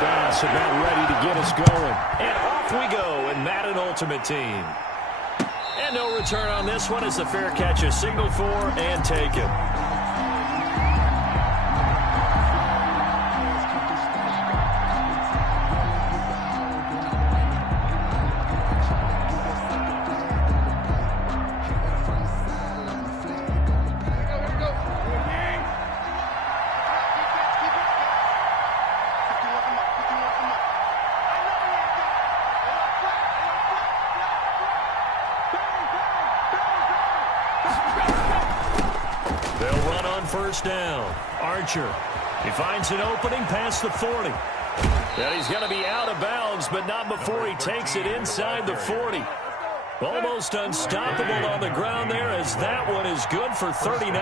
Bass about ready to get us going. And off we go in Madden Ultimate Team. And no return on this one as the fair catch is signaled for and taken. First down. Archer. He finds an opening past the 40. And he's going to be out of bounds, but not before he takes it inside the 40. Almost unstoppable on the ground there as that one is good for 39.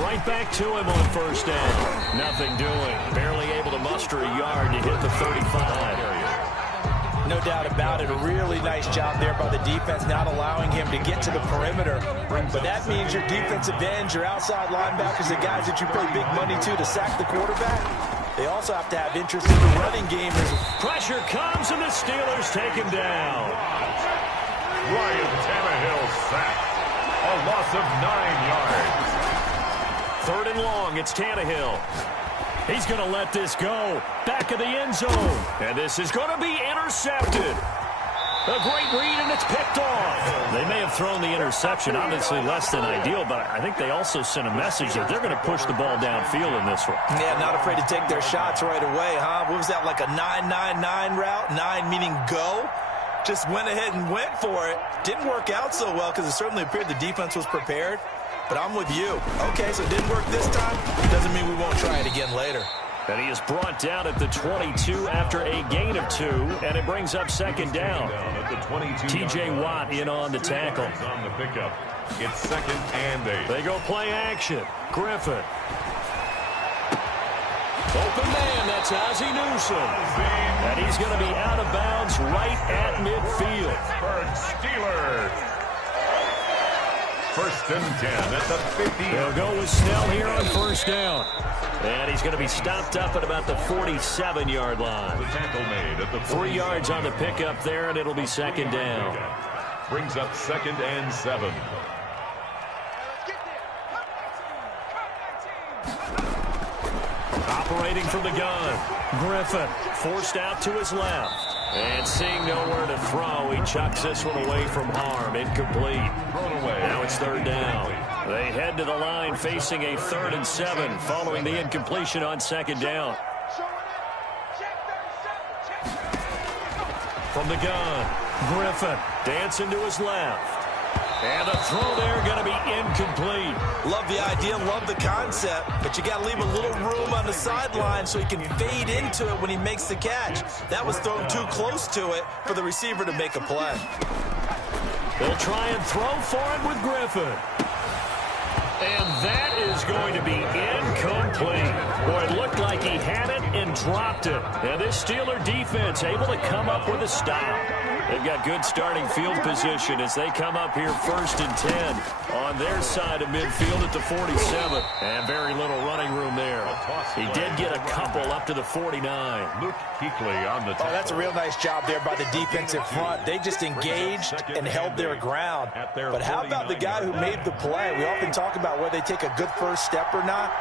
Right back to him on first down. Nothing doing. Barely able to muster a yard to hit the 35. No doubt about it. A really nice job there by the defense, not allowing him to get to the perimeter. But that means your defensive ends, your outside linebackers, the guys that you pay big money to sack the quarterback, they also have to have interest in the running game. Pressure comes, and the Steelers take him down. Ryan Tannehill sacked. A loss of 9 yards. Third and long. It's Tannehill. He's going to let this go. Back of the end zone. And this is going to be intercepted. A great read, and it's picked off. They may have thrown the interception, obviously less than ideal, but I think they also sent a message that they're going to push the ball downfield in this one. Yeah, not afraid to take their shots right away, huh? What was that, like a 9-9-9 route? 9 meaning go? Just went ahead and went for it. Didn't work out so well because it certainly appeared the defense was prepared. But I'm with you. Okay, so it didn't work this time. Doesn't mean we won't try it again later. And he is brought down at the 22 after a gain of 2, and it brings up second down. T.J. Watt in on the tackle. On the pickup. It's 2nd and 8. They go play action. Griffin. Open man, that's Ozzie Newsome. And he's going to be out of bounds right at midfield. Steelers. 1st and 10 at the 50. They'll go with Snell here on first down. And he's going to be stopped up at about the 47-yard line. The tackle made at the 3 yards on the pickup there, and it'll be second down. Brings up 2nd and 7. Operating from the gun. Griffin forced out to his left. And seeing nowhere to throw, he chucks this one away from harm. Incomplete. Now it's 3rd down. They head to the line facing a 3rd and 7 following the incompletion on 2nd down. From the gun, Griffin dancing to his left. And the throw there going to be incomplete. Love the idea, love the concept, but you got to leave a little room on the sideline so he can fade into it when he makes the catch. That was thrown too close to it for the receiver to make a play. They'll try and throw for it with Griffin. And that is going to be incomplete. Boy, it looked like he had it and dropped it. And this Steeler defense able to come up with a stop. They've got good starting field position as they come up here 1st and 10 on their side of midfield at the 47. And very little running room there. He did get a couple up to the 49. Luke Kuechly on the tackle. Oh, that's a real nice job there by the defensive front. They just engaged and held their ground. But how about the guy who made the play? We often talk about whether they take a good first step or not.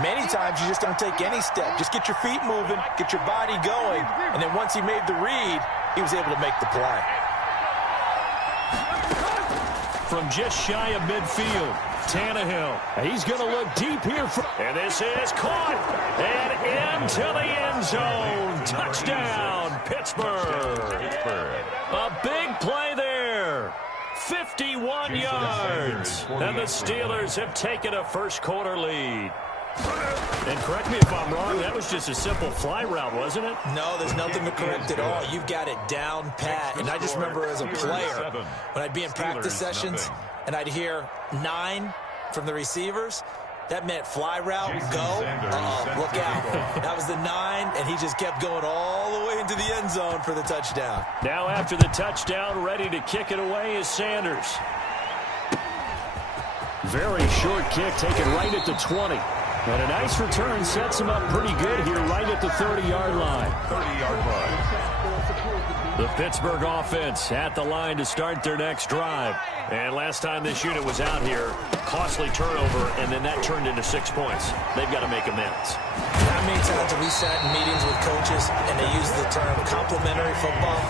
Many times you just don't take any step. Just get your feet moving, get your body going, and then once he made the read, he was able to make the play. From just shy of midfield, Tannehill. He's going to look deep here. And this is caught. And into the end zone. Touchdown, Pittsburgh. A big play there. 51 yards. And the Steelers have taken a first-quarter lead. And correct me if I'm wrong, that was just a simple fly route, wasn't it? No, there's nothing to correct at all. You've got it down pat. And I just remember as a player, when I'd be in practice sessions and I'd hear 9 from the receivers, that meant fly route, go, look out. That was the 9, and he just kept going all the way into the end zone for the touchdown. Now after the touchdown, ready to kick it away is Sanders. Very short kick taken right at the 20. And a nice return sets him up pretty good here right at the 30-yard line. 30-yard line. The Pittsburgh offense at the line to start their next drive. And last time this unit was out here, costly turnover, and then that turned into 6 points. They've got to make amends. How many times have we sat in meetings with coaches and they use the term complementary football?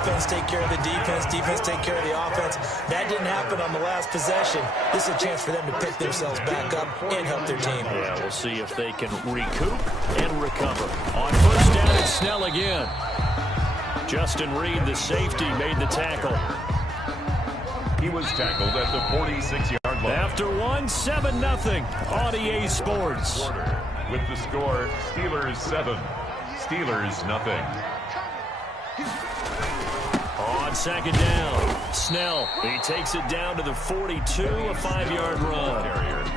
Offense take care of the defense, defense take care of the offense. That didn't happen on the last possession. This is a chance for them to pick themselves back up and help their team. Yeah, we'll see if they can recoup and recover. On first down, it's Snell again. Justin Reed, the safety, made the tackle. He was tackled at the 46-yard line. After 7-0 on EA Sports. With the score, Steelers 7, Steelers nothing. On second down, Snell. He takes it down to the 42, a 5-yard run.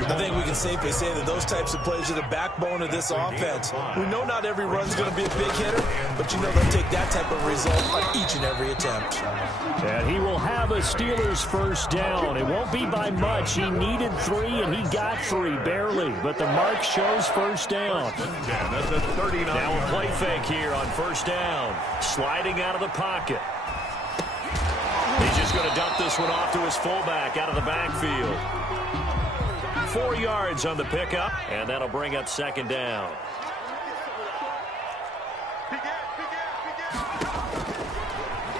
I think we can safely say that those types of plays are the backbone of this offense. We know not every run's going to be a big hitter, but you know they'll take that type of result on each and every attempt. And he will have a Steelers first down. It won't be by much. He needed 3, and he got 3, barely. But the mark shows first down. That's a 39. Now a play fake here on first down. Sliding out of the pocket. He's just going to dump this one off to his fullback out of the backfield. 4 yards on the pickup, and that'll bring up second down.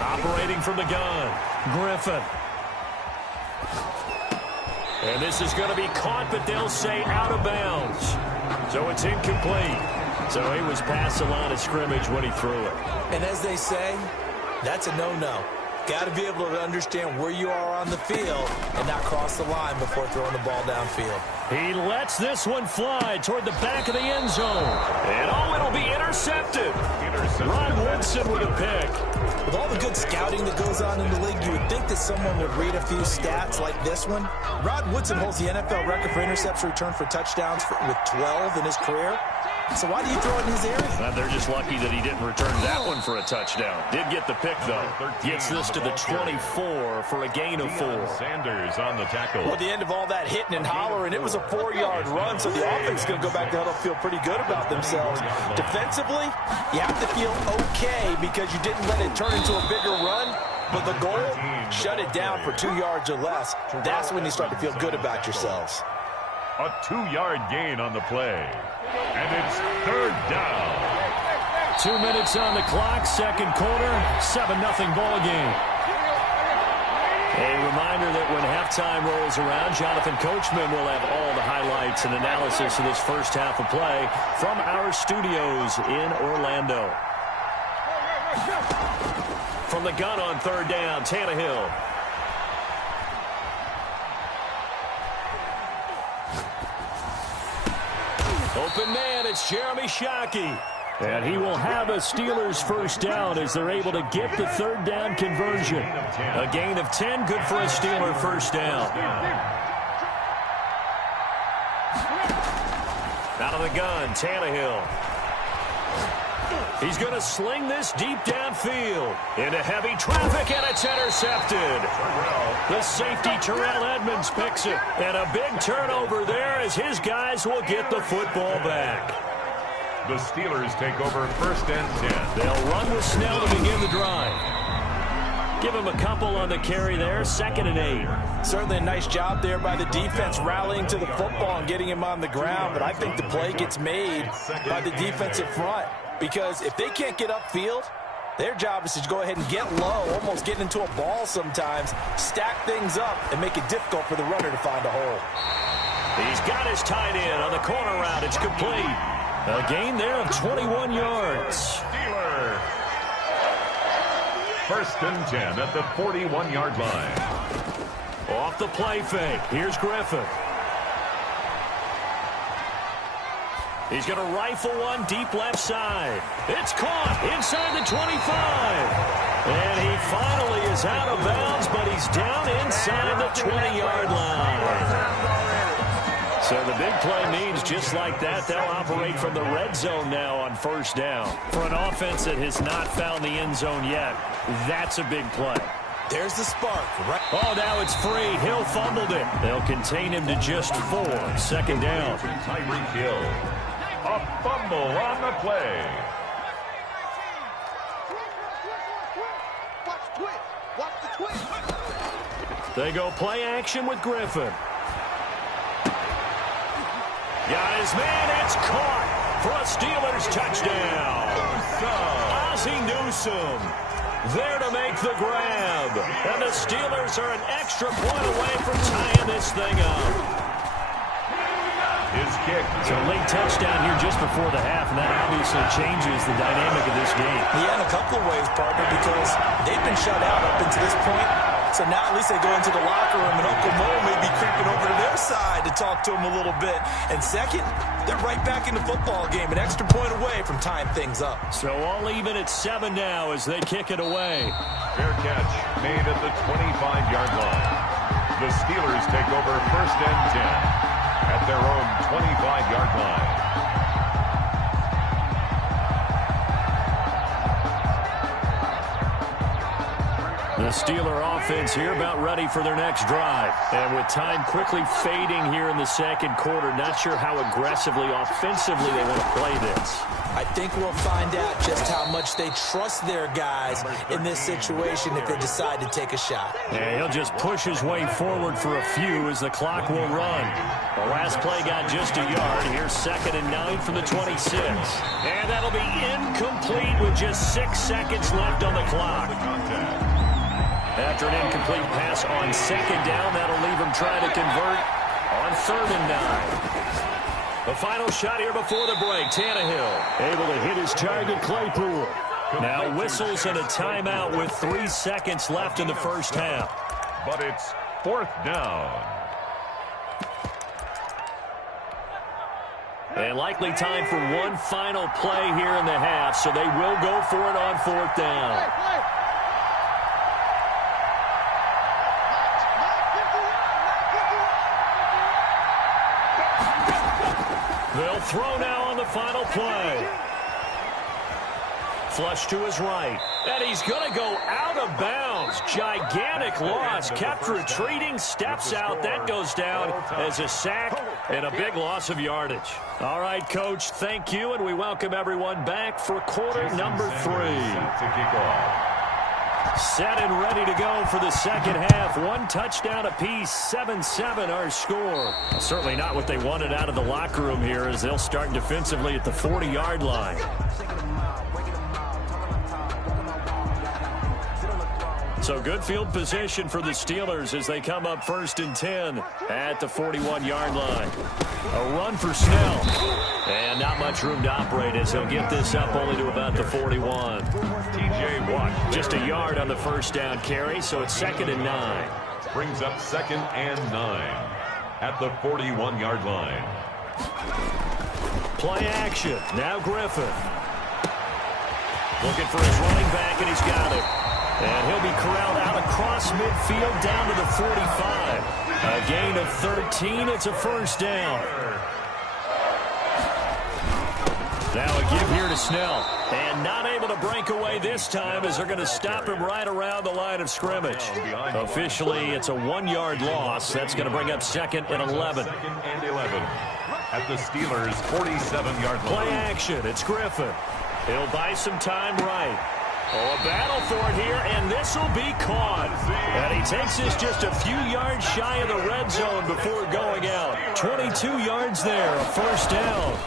Operating from the gun, Griffin. And this is going to be caught, but they'll say out of bounds. So it's incomplete. So he was past the line of scrimmage when he threw it. And as they say, that's a no-no. Got to be able to understand where you are on the field and not cross the line before throwing the ball downfield. He lets this one fly toward the back of the end zone. And it'll be intercepted. Rod Woodson with a pick. With all the good scouting that goes on in the league, you would think that someone would read a few stats like this one. Rod Woodson holds the NFL record for interception return for touchdowns with 12 in his career. So why do you throw it in his area? They're just lucky that he didn't return that one for a touchdown. Did get the pick, though. Gets this to the 24 for a gain of 4. Sanders on the tackle. Well, at the end of all that hitting and hollering, it was a 4-yard run, so the offense is going to go back to huddle, feel pretty good about themselves. Defensively, you have to feel okay because you didn't let it turn into a bigger run. But the goal, shut it down for 2 yards or less. That's when you start to feel good about yourselves. A 2-yard gain on the play. And it's third down. 2 minutes on the clock, second quarter, 7-0 ball game. A reminder that when halftime rolls around, Jonathan Coachman will have all the highlights and analysis of this first half of play from our studios in Orlando. From the gun on third down, Tannehill. Open man, it's Jeremy Shockey. And he will have a Steelers first down as they're able to get the third down conversion. A gain of 10, good for a Steeler first down. Out of the gun, Tannehill. He's going to sling this deep downfield into heavy traffic, and it's intercepted. The safety, Terrell Edmonds, picks it. And a big turnover there as his guys will get the football back. The Steelers take over first and 10. They'll run with Snell to begin the drive. Give him a couple on the carry there, 2nd and 8. Certainly a nice job there by the defense rallying to the football and getting him on the ground, but I think the play gets made by the defensive front. Because if they can't get upfield, their job is to go ahead and get low, almost get into a ball sometimes, stack things up, and make it difficult for the runner to find a hole. He's got his tight end on the corner route. It's complete. A gain there of 21 yards. Steelers. First and 10 at the 41-yard line. Off the play fake. Here's Griffin. He's going to rifle one deep left side. It's caught inside the 25. And he finally is out of bounds, but he's down inside the 20-yard line. So the big play means just like that, they'll operate from the red zone now on first down. For an offense that has not found the end zone yet, that's a big play. There's the spark. Right. Oh, now it's free. Hill fumbled it. They'll contain him to just 4. Second down. Tyreek Hill. A fumble on the play. They go play action with Griffin. Got his man. It's caught for a Steelers touchdown. Ozzie Newsome there to make the grab. And the Steelers are an extra point away from tying this thing up. His kick. So a late touchdown here just before the half, and that obviously changes the dynamic of this game. Yeah, in a couple of ways, partner, because they've been shut out up until this point. So now at least they go into the locker room, and Uncle Mo may be creeping over to their side to talk to him a little bit. And second, they're right back in the football game, an extra point away from tying things up. So all even at 7 now as they kick it away. Fair catch made at the 25-yard line. The Steelers take over 1st and 10 at their own 25-yard line. The Steeler offense here about ready for their next drive. And with time quickly fading here in the second quarter, not sure how aggressively, offensively they want to play this. I think we'll find out just how much they trust their guys in this situation if they decide to take a shot. Yeah, he'll just push his way forward for a few as the clock will run. The last play got just a yard. Here's 2nd and 9 from the 26. And that'll be incomplete with just 6 seconds left on the clock. After an incomplete pass on 2nd down, that'll leave him trying to convert on 3rd and 9. The final shot here before the break. Tannehill able to hit his target, Claypool. Now whistles and a timeout with 3 seconds left in the first half. But it's 4th down. And likely time for one final play here in the half, so they will go for it on 4th down. They'll throw now on the final play. Flush to his right. And he's going to go out of bounds. Gigantic loss. Kept retreating. Steps out. That goes down as a sack and a big loss of yardage. All right, Coach, thank you. And we welcome everyone back for quarter number 3. To kick off. Set and ready to go for the second half. 1 touchdown apiece, 7-7 our score. Certainly not what they wanted out of the locker room here as they'll start defensively at the 40-yard line. So good field position for the Steelers as they come up 1st and 10 at the 41-yard line. A run for Snell. And not much room to operate as he'll get this up only to about the 41. TJ Watt. Just a yard on the first down carry, so it's 2nd and 9. Brings up 2nd and 9 at the 41-yard line. Play action. Now Griffin. Looking for his running back, and he's got it. And he'll be corralled out across midfield down to the 45. A gain of 13. It's a first down. Now a give here to Snell. And not able to break away this time as they're going to stop him right around the line of scrimmage. Officially, it's a 1-yard loss. That's going to bring up 2nd and 11. 2nd and 11 at the Steelers' 47-yard line. Play action. It's Griffin. He'll buy some time right. Oh, a battle for it here, and this will be caught. And he takes this just a few yards shy of the red zone before going out. 22 yards there, a first down.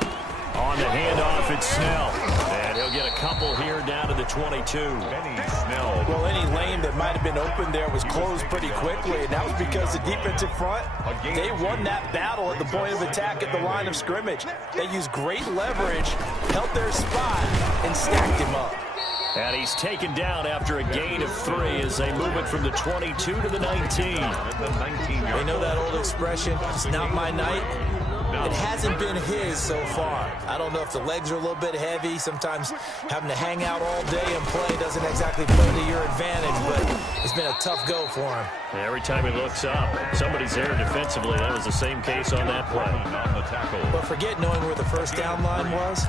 On the handoff, it's Snell. And he'll get a couple here down to the 22. Benny Snell. Well, any lane that might have been open there was closed pretty quickly, and that was because the defensive front, they won that battle at the point of attack at the line of scrimmage. They used great leverage, held their spot, and stacked him up. And he's taken down after a gain of 3 as they move it from the 22 to the 19. They know that old expression, it's not my night. It hasn't been his so far. I don't know if the legs are a little bit heavy. Sometimes having to hang out all day and play doesn't exactly play to your advantage, but it's been a tough go for him. Every time he looks up, somebody's there defensively. That was the same case on that play. But forget knowing where the first down line was.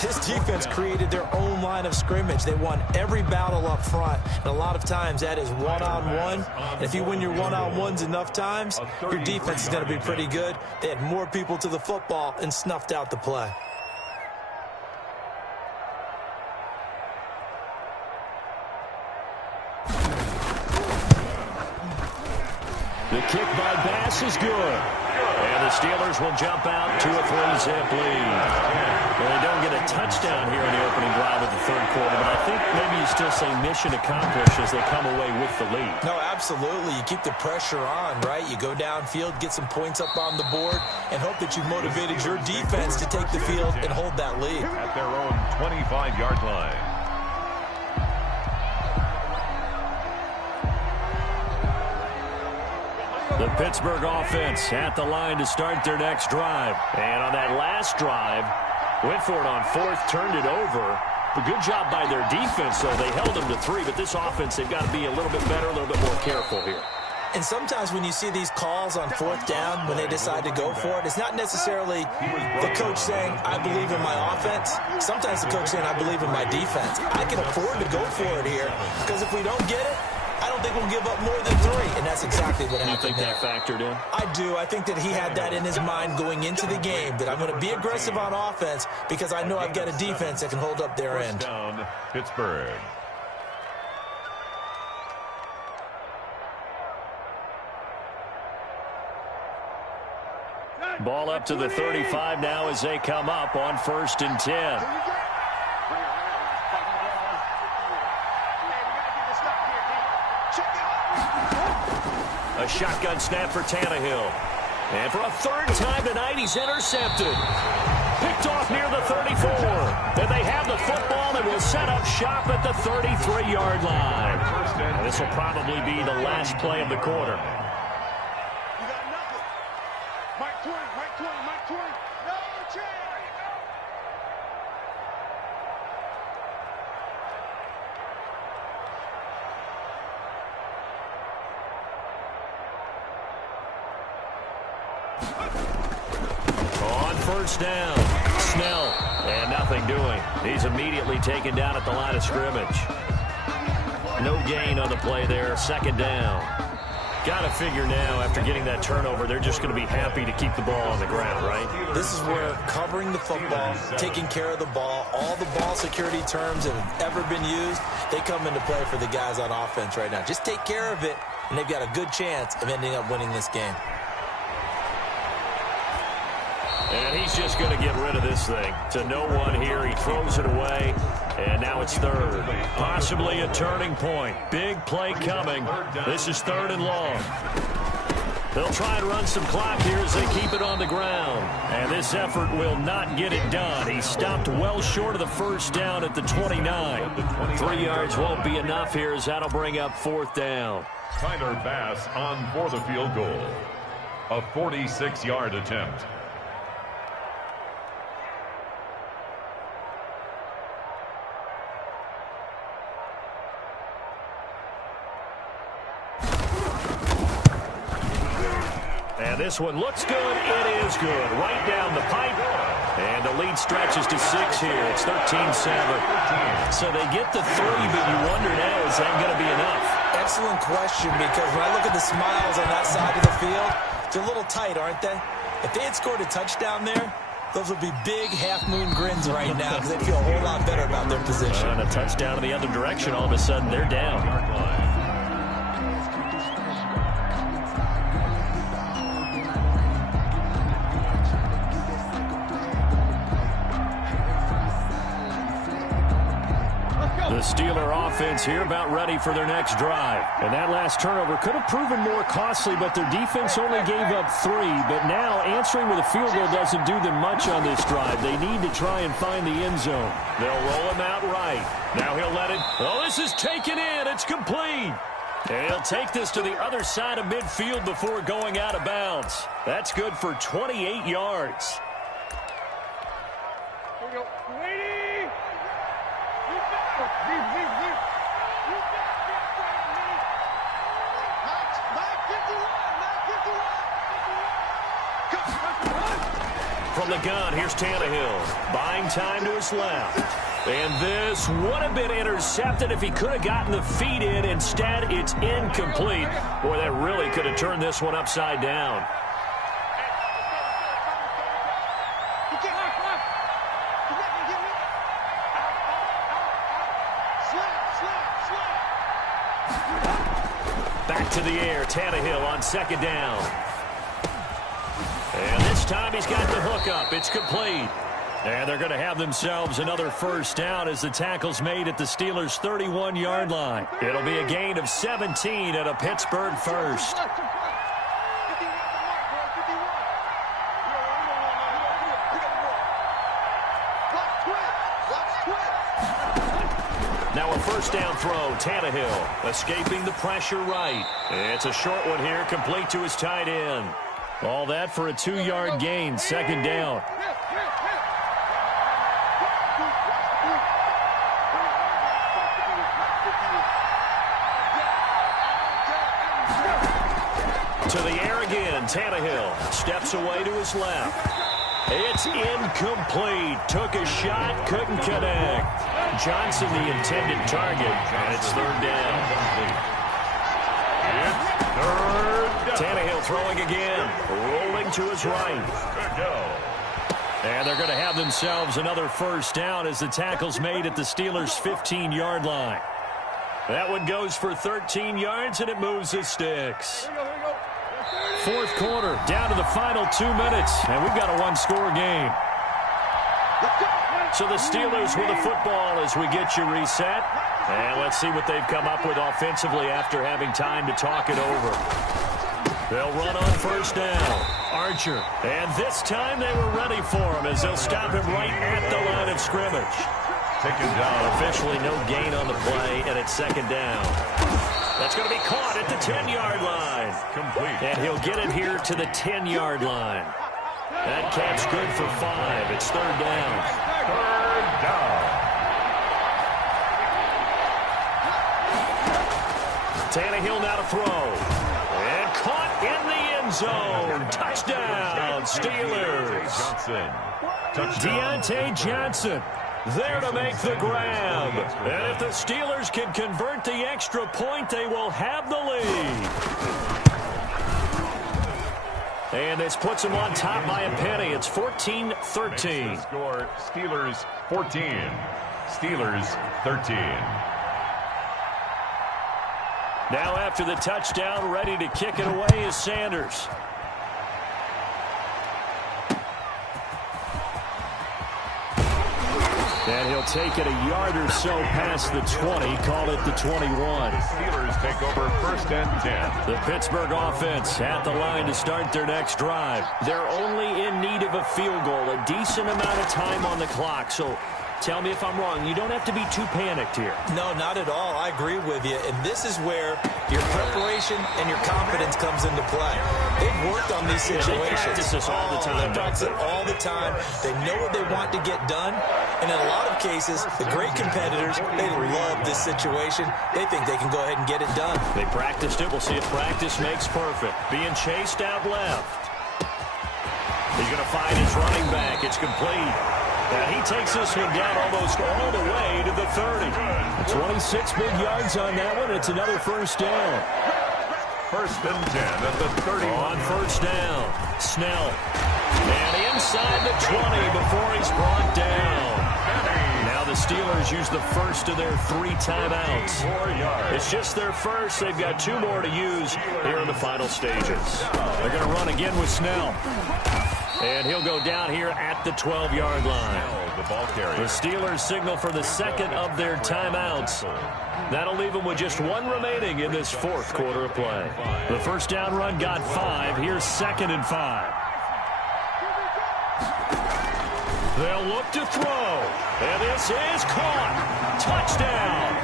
This defense created their own line of scrimmage. They won every battle up front, and a lot of times that is one-on-one. And if you win your one-on-ones enough times, your defense is going to be pretty good. They had more people to the football and snuffed out the play. The kick by Bass is good. And the Steelers will jump out to a 3-zip lead. Well, they don't get a touchdown here in the opening drive of the third quarter, but I think maybe you still say mission accomplished as they come away with the lead. No, absolutely. You keep the pressure on, right? You go downfield, get some points up on the board, and hope that you motivated your defense to take the field and hold that lead. At their own 25-yard line. The Pittsburgh offense at the line to start their next drive. And on that last drive, went for it on fourth, turned it over. A good job by their defense, though. They held them to 3, but this offense, they've got to be a little bit better, a little bit more careful here. And sometimes when you see these calls on fourth down, when they decide to go for it, it's not necessarily the coach saying, I believe in my offense. Sometimes the coach saying, I believe in my defense. I can afford to go for it here, because if we don't get it, I don't think we'll give up more than 3, and that's exactly what happened. You think that factored in? I do. I think that he had that in his mind going into the game, that I'm going to be aggressive on offense because I know I've got a defense that can hold up their end. Down, Pittsburgh. Ball up to the 35 now as they come up on 1st and 10. A shotgun snap for Tannehill. And for a 3rd time tonight, he's intercepted. Picked off near the 34. And they have the football and will set up shop at the 33-yard line. And this will probably be the last play of the quarter. You got nothing. Mike 20, Mike 20, Mike 20. No chance. On 1st down, Snell, and nothing doing. He's immediately taken down at the line of scrimmage. No gain on the play there, 2nd down. Got to figure now, after getting that turnover, they're just going to be happy to keep the ball on the ground, right? This is where covering the football, taking care of the ball, all the ball security terms that have ever been used, they come into play for the guys on offense right now. Just take care of it, and they've got a good chance of ending up winning this game. And he's just going to get rid of this thing. To no one here. He throws it away. And now it's 3rd. Possibly a turning point. Big play coming. This is 3rd and long. They'll try and run some clock here as they keep it on the ground. And this effort will not get it done. He stopped well short of the 1st down at the 29. 3 yards won't be enough here as that'll bring up 4th down. Tyler Bass on for the field goal. A 46-yard attempt. And this one looks good. It is good. Right down the pipe. And the lead stretches to 6 here. It's 13-7. So they get the 3, but you wonder now, is that going to be enough? Excellent question, because when I look at the smiles on that side of the field, they're a little tight, aren't they? If they had scored a touchdown there, those would be big half-moon grins right now because they feel a whole lot better about their position. And a touchdown in the other direction, all of a sudden they're down. The Steeler offense here about ready for their next drive. And that last turnover could have proven more costly, but their defense only gave up 3. But now answering with a field goal doesn't do them much on this drive. They need to try and find the end zone. They'll roll him out right. Now he'll let it. Oh, this is taken in. It's complete. And he'll take this to the other side of midfield before going out of bounds. That's good for 28 yards. Here we go. Waiting. from the gun. Here's Tannehill. Buying time to his left. And this would have been intercepted if he could have gotten the feet in. Instead, it's incomplete. Boy, that really could have turned this one upside down. Back to the air, Tannehill on second down. And this time he's got the hook up. It's complete. And they're going to have themselves another first down as the tackle's made at the Steelers' 31-yard line. It'll be a gain of 17 at a Pittsburgh first. Now a first down throw, Tannehill escaping the pressure right. It's a short one here, complete to his tight end. All that for a 2-yard gain, second down. To the air again, Tannehill steps away to his left. It's incomplete. Took a shot, couldn't connect. Johnson the intended target, and it's third down. Tannehill throwing again, rolling to his right. And they're going to have themselves another first down as the tackle's made at the Steelers' 15-yard line. That one goes for 13 yards, and it moves the sticks. Fourth quarter, down to the final 2 minutes, and we've got a one-score game. So the Steelers with the football as we get you reset. And let's see what they've come up with offensively after having time to talk it over. They'll run on first down. Archer. And this time they were ready for him as they'll stop him right at the line of scrimmage. Taken down. Officially no gain on the play, and it's second down. That's going to be caught at the 10-yard line. Complete. And he'll get it here to the 10-yard line. That catch good for 5. It's third down. Third down. Tannehill now to throw. And caught in the end zone. Touchdown, Steelers. Deontay Johnson there to make the grab. And if the Steelers can convert the extra point, they will have the lead. And this puts them on top by a penny. It's 14-13. Score, Steelers 14. Steelers 13. Now after the touchdown, ready to kick it away is Sanders. And he'll take it a yard or so past the 20, call it the 21. Steelers take over first and 10. The Pittsburgh offense at the line to start their next drive. They're only in need of a field goal, a decent amount of time on the clock. So tell me if I'm wrong. You don't have to be too panicked here. No, not at all. I agree with you. And this is where your preparation and your confidence comes into play. They've worked on these situations. They practice this all the time. They practice it all the time. They know what they want to get done. And in a lot of cases, the great competitors, they love this situation. They think they can go ahead and get it done. They practiced it. We'll see if practice makes perfect. Being chased out left. He's going to find his running back. It's complete. And he takes this one down almost all the way to the 30. 26 big yards on that one. It's another first down. First and 10 at the 31. On first down, Snell. And inside the 20 before he's brought down. Now the Steelers use the first of their 3 timeouts. It's just their first. They've got 2 more to use here in the final stages. They're going to run again with Snell. And he'll go down here at the 12-yard line. The ball carrier. The Steelers signal for the second of their timeouts. That'll leave them with just 1 remaining in this fourth quarter of play. The first down run got 5. Here's second and 5. They'll look to throw. And this is caught. Touchdown.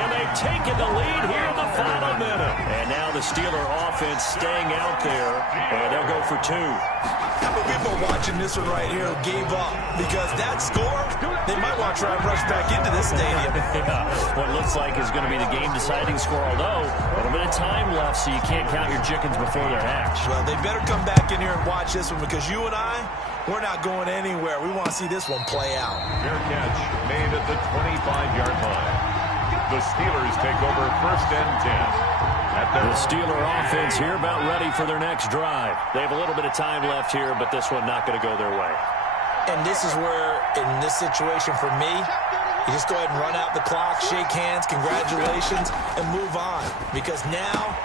And they've taken the lead here in the final minute. And now the Steeler offense staying out there. And they'll go for 2. People watching this one right here who gave up because that score, they might want to try and rush back into this stadium. Yeah, what looks like is going to be the game-deciding score, although a little bit of time left, so you can't count your chickens before they're hatched. Well, they better come back in here and watch this one because you and I, We're not going anywhere. We want to see this one play out. Fair catch made at the 25-yard line. The Steelers take over first and 10. The Steeler offense here about ready for their next drive. They have a little bit of time left here, but this one not going to go their way. And this is where, in this situation for me, you just go ahead and run out the clock, shake hands, congratulations, and move on. Because now,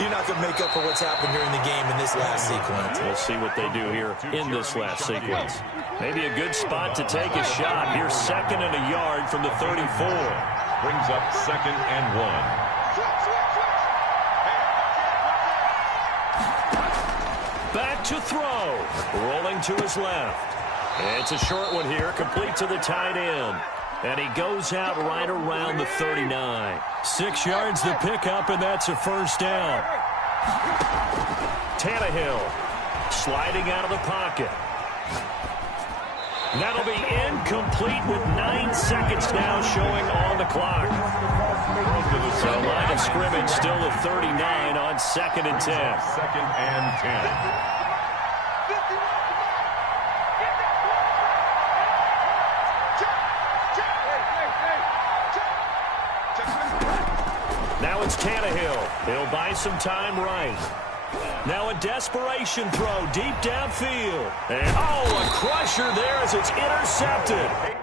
you're not going to make up for what's happened during the game in this last sequence. We'll see what they do here in this last sequence. Maybe a good spot to take a shot. Here's 2nd and a yard from the 34. Brings up 2nd and 1. Back to throw. Rolling to his left. It's a short one here, complete to the tight end. And he goes out right around the 39. 6 yards to pick up, and that's a first down. Tannehill sliding out of the pocket. That'll be incomplete with 9 seconds now showing on the clock. So line of scrimmage still at 39 on 2nd and 10. 2nd and 10. Now it's Tannehill. He'll buy some time right. Now a desperation throw deep downfield. And, a crusher there as it's intercepted.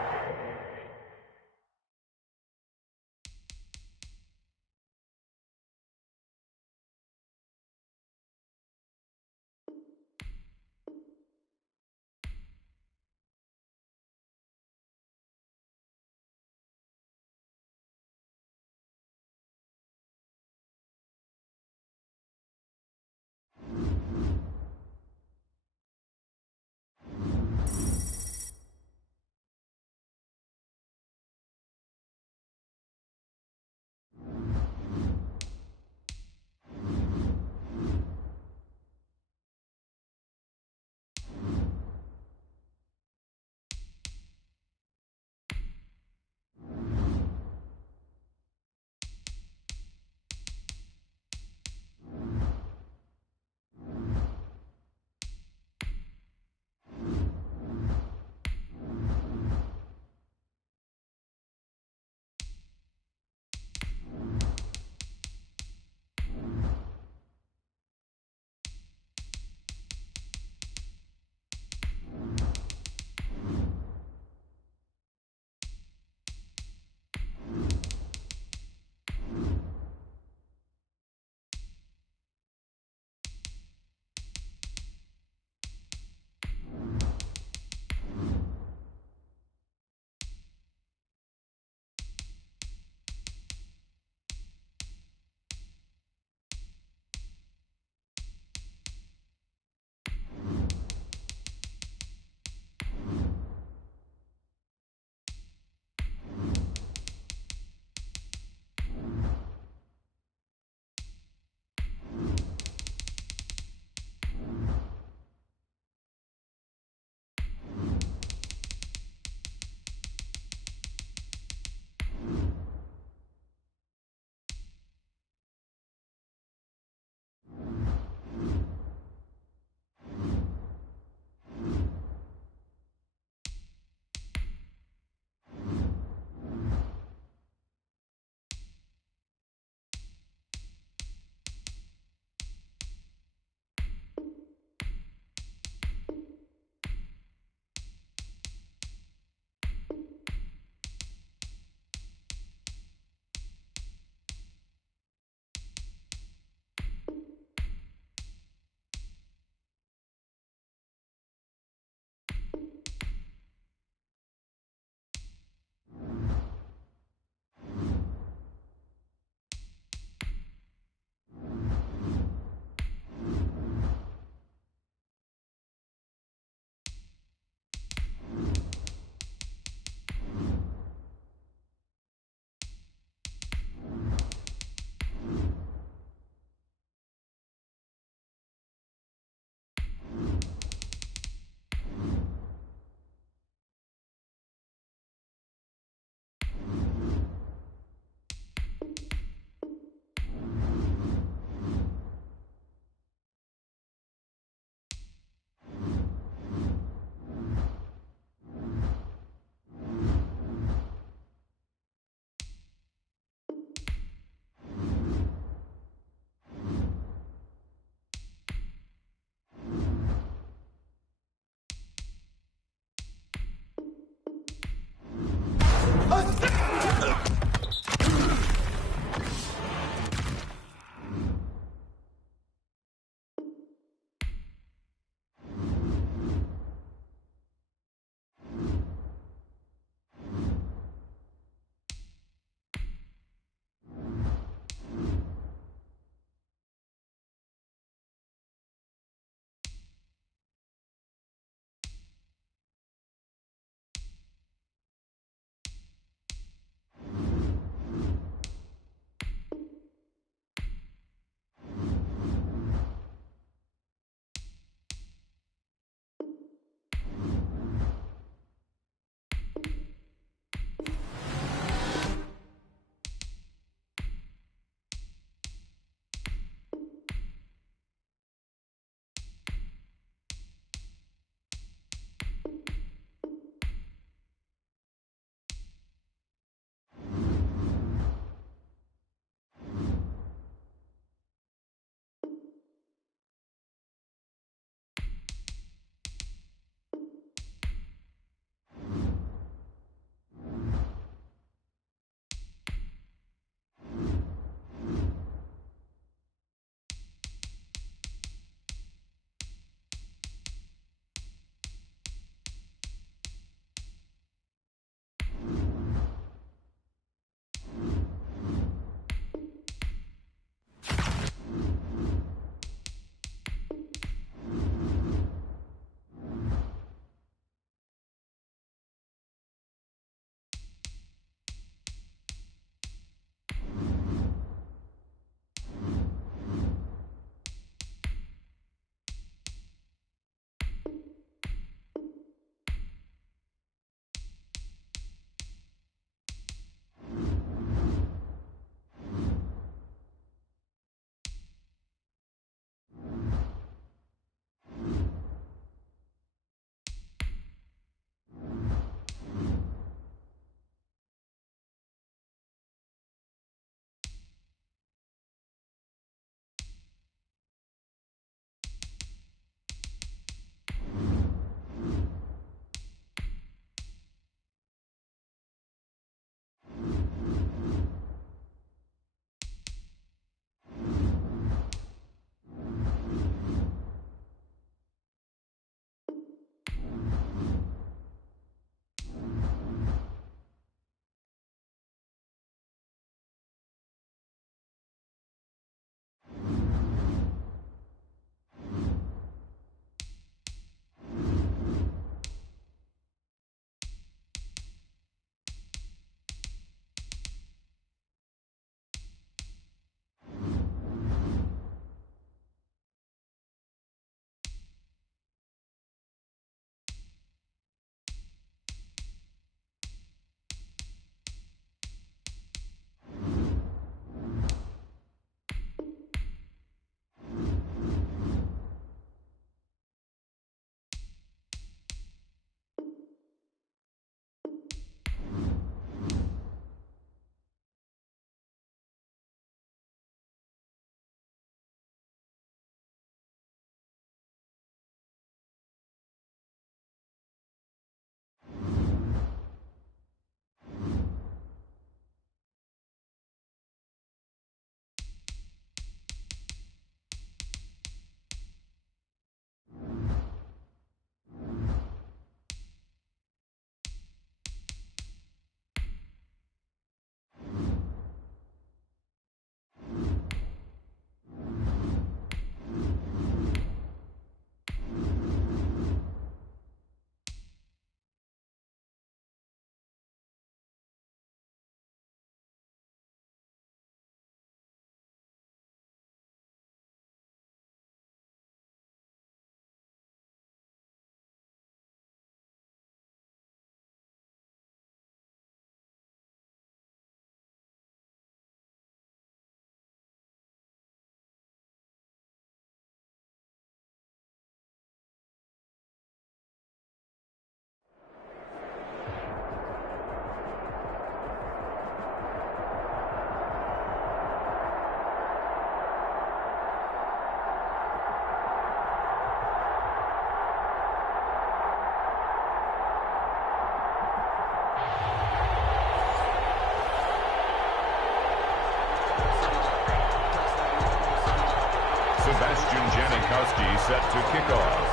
Sebastian Janikowski set to kick off.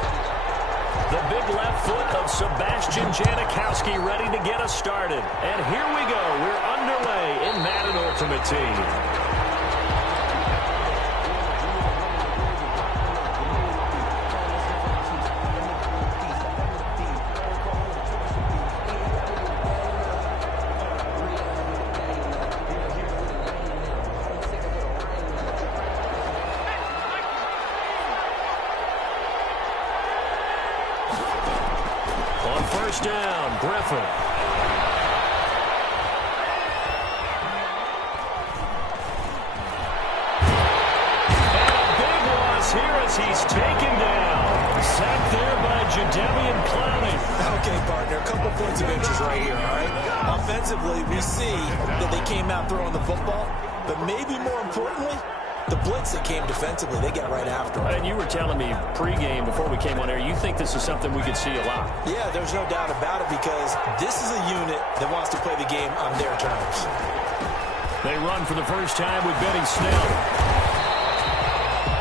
The big left foot of Sebastian Janikowski ready to get us started. And here we go. We're underway in Madden Ultimate Team. First down, Griffin. And a big loss here as he's taken down. Sacked there by Jadeveon Clowney. Okay, partner, a couple points of interest right here, all right? Offensively, we see that they came out throwing the football, but maybe more importantly, the blitz that came defensively, they got right after him. And you were telling me pregame before we came on air, you think this is something we could see a lot. Yeah, there's no doubt about it because this is a unit that wants to play the game on their terms. They run for the first time with Benny Snell.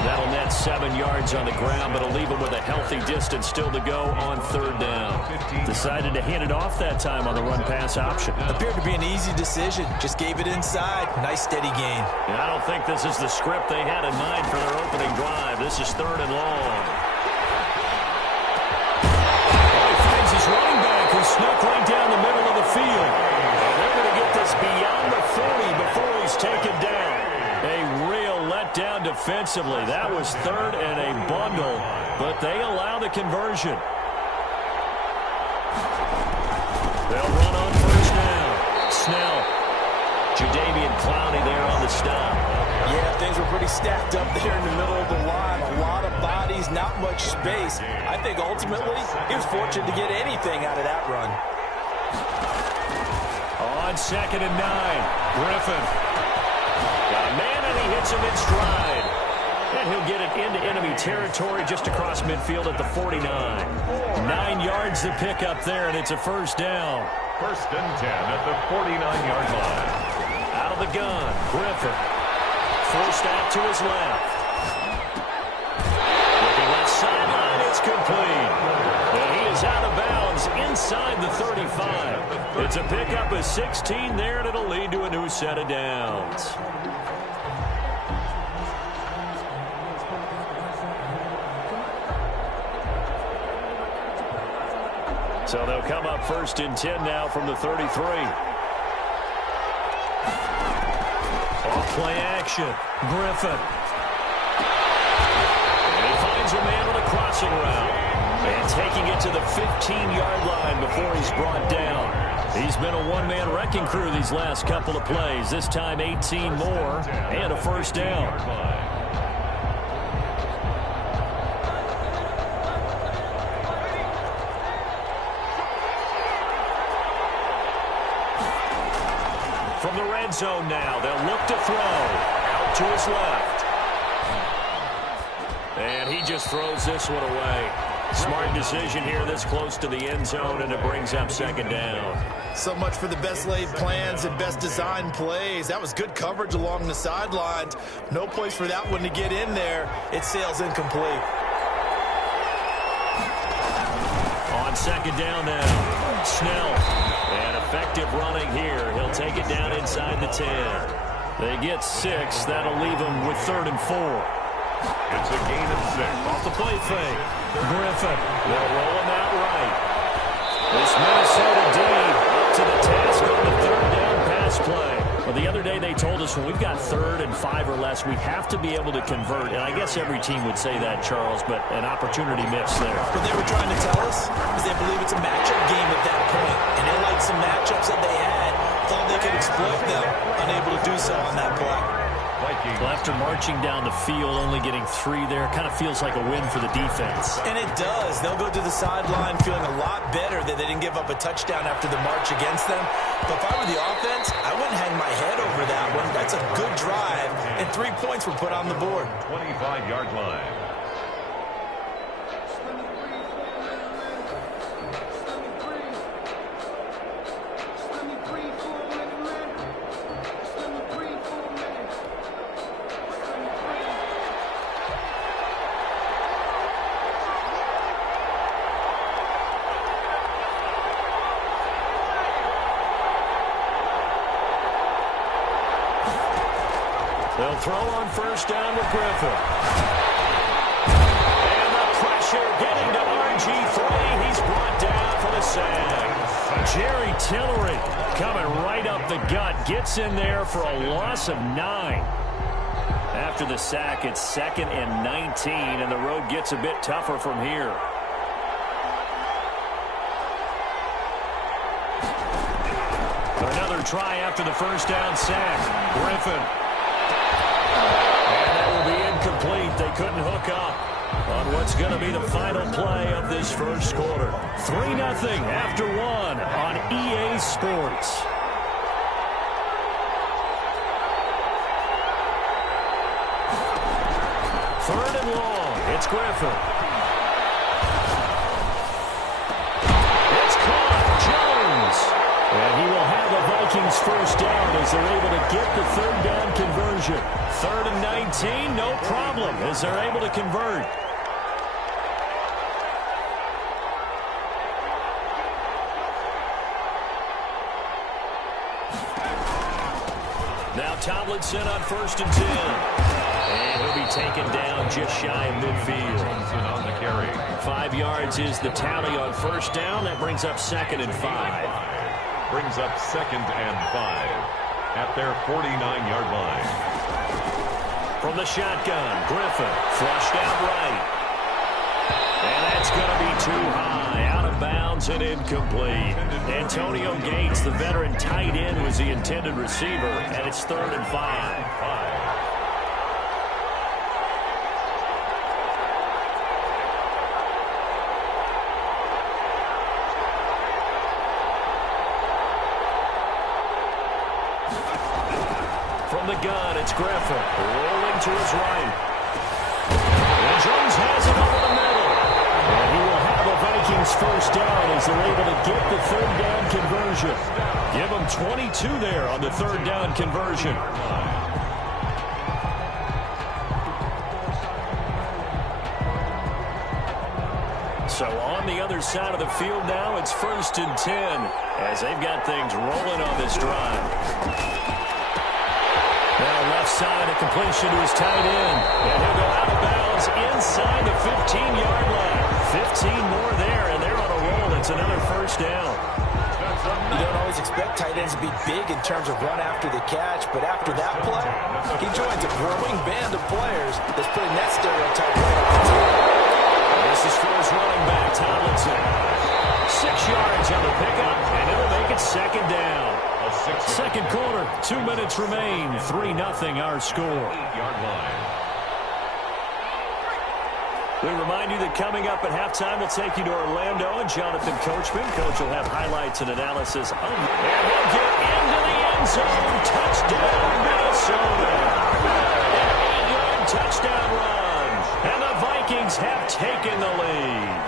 That'll net 7 yards on the ground, but it'll leave him with a healthy distance still to go on third down. Decided to hand it off that time on the run-pass option. Appeared to be an easy decision. Just gave it inside. Nice, steady gain. And I don't think this is the script they had in mind for their opening drive. This is third and long. Oh, he finds his running back who snuck right down the middle of the field. And they're going to get this beyond the 40 before he's taken down. A real letdown defensively. That was third and a bundle, but they allow the conversion. They'll run on first down. Snell. Jadeveon Clowney there on the stop. Yeah, things were pretty stacked up there in the middle of the line. A lot of bodies, not much space. I think ultimately he was fortunate to get anything out of that run. On 2nd and 9, Griffin. Got a man and he hits him in stride. And he'll get it into enemy territory just across midfield at the 49. 9 yards to pick up there, and it's a first down. First and 10 at the 49-yard line. Out of the gun, Griffin. Forced out to his left. Looking left sideline, it's complete. And he is out of bounds inside the 35. It's a pickup of 16 there, and it'll lead to a new set of downs. So they'll come up first and 10 now from the 33. Off play action. Griffin. And he finds a man on a crossing route. And taking it to the 15-yard line before he's brought down. He's been a one-man wrecking crew these last couple of plays. This time 18 more and a first down. From the red zone now, they'll look to throw. Out to his left. And he just throws this one away. Smart decision here this close to the end zone, and it brings up second down. So much for the best laid plans and best designed plays. That was good coverage along the sidelines. No place for that one to get in there. It sails incomplete. On second down now, Snell. And effective running here. He'll take it down inside the 10. They get 6. That'll leave them with 3rd and 4. It's a gain of 6. Off the play fake. Griffin. They'll roll him out right. This Minnesota D up to the task on the 3rd down pass play. Well, the other day they told us when we've got 3rd and 5 or less, we have to be able to convert. And I guess every team would say that, Charles, but an opportunity missed there. What they were trying to tell us is they believe it's a matchup game at that point. And they liked some matchups that they had. Thought they could exploit them. Unable to do so on that play. Well, after marching down the field, only getting 3 there, kind of feels like a win for the defense. And it does. They'll go to the sideline feeling a lot better that they didn't give up a touchdown after the march against them. But if I were the offense, I wouldn't hang my head over that one. That's a good drive, and 3 points were put on the board. 25-yard line. They'll throw on first down with Griffin. And the pressure getting to RG3. He's brought down for the sack. Jerry Tillery coming right up the gut. Gets in there for a loss of 9. After the sack, it's 2nd and 19, and the road gets a bit tougher from here. Another try after the first down sack. Griffin. And that will be incomplete. They couldn't hook up on what's going to be the final play of this first quarter. 3-0 after 1 on EA Sports. Third and long. It's Griffin. It's caught. Jones. And he will have the Vikings first down as they're able to get the third down conversion. 3rd and 19, no problem as they're able to convert. Now Tomlinson on 1st and 10. And he'll be taken down just shy of midfield. On the carry. 5 yards is the tally on first down. That brings up 2nd and 5. Brings up 2nd and 5 at their 49-yard line. From the shotgun, Griffin flushed out right. And that's going to be too high, out of bounds and incomplete. Antonio Gates, the veteran tight end, was the intended receiver, and it's 3rd and 5. From the gun, it's Griffin, rolling to his right. And Jones has it over the middle. And he will have the Vikings first down as they're able to get the third down conversion. Give them 22 there on the third down conversion. So on the other side of the field now, it's 1st and 10 as they've got things rolling on this drive. Now left side, a completion to his tight end. And he'll go out of bounds inside the 15-yard line. 15 more there, and they're on a roll. It's another first down. You don't always expect tight ends to be big in terms of run after the catch, but after that play, he joins a growing band of players that's putting that stereotype right up his head. This is for his running back, Tomlinson. 6 yards on the pickup, and it'll make it 2nd down. Second quarter, 2 minutes remain. 3-0 our score. 8-yard line. We remind you that coming up at halftime, we'll take you to Orlando and Jonathan Coachman. Coach will have highlights and analysis. And he'll get into the end zone. Touchdown, Minnesota. An 8-yard touchdown run. And the Vikings have taken the lead.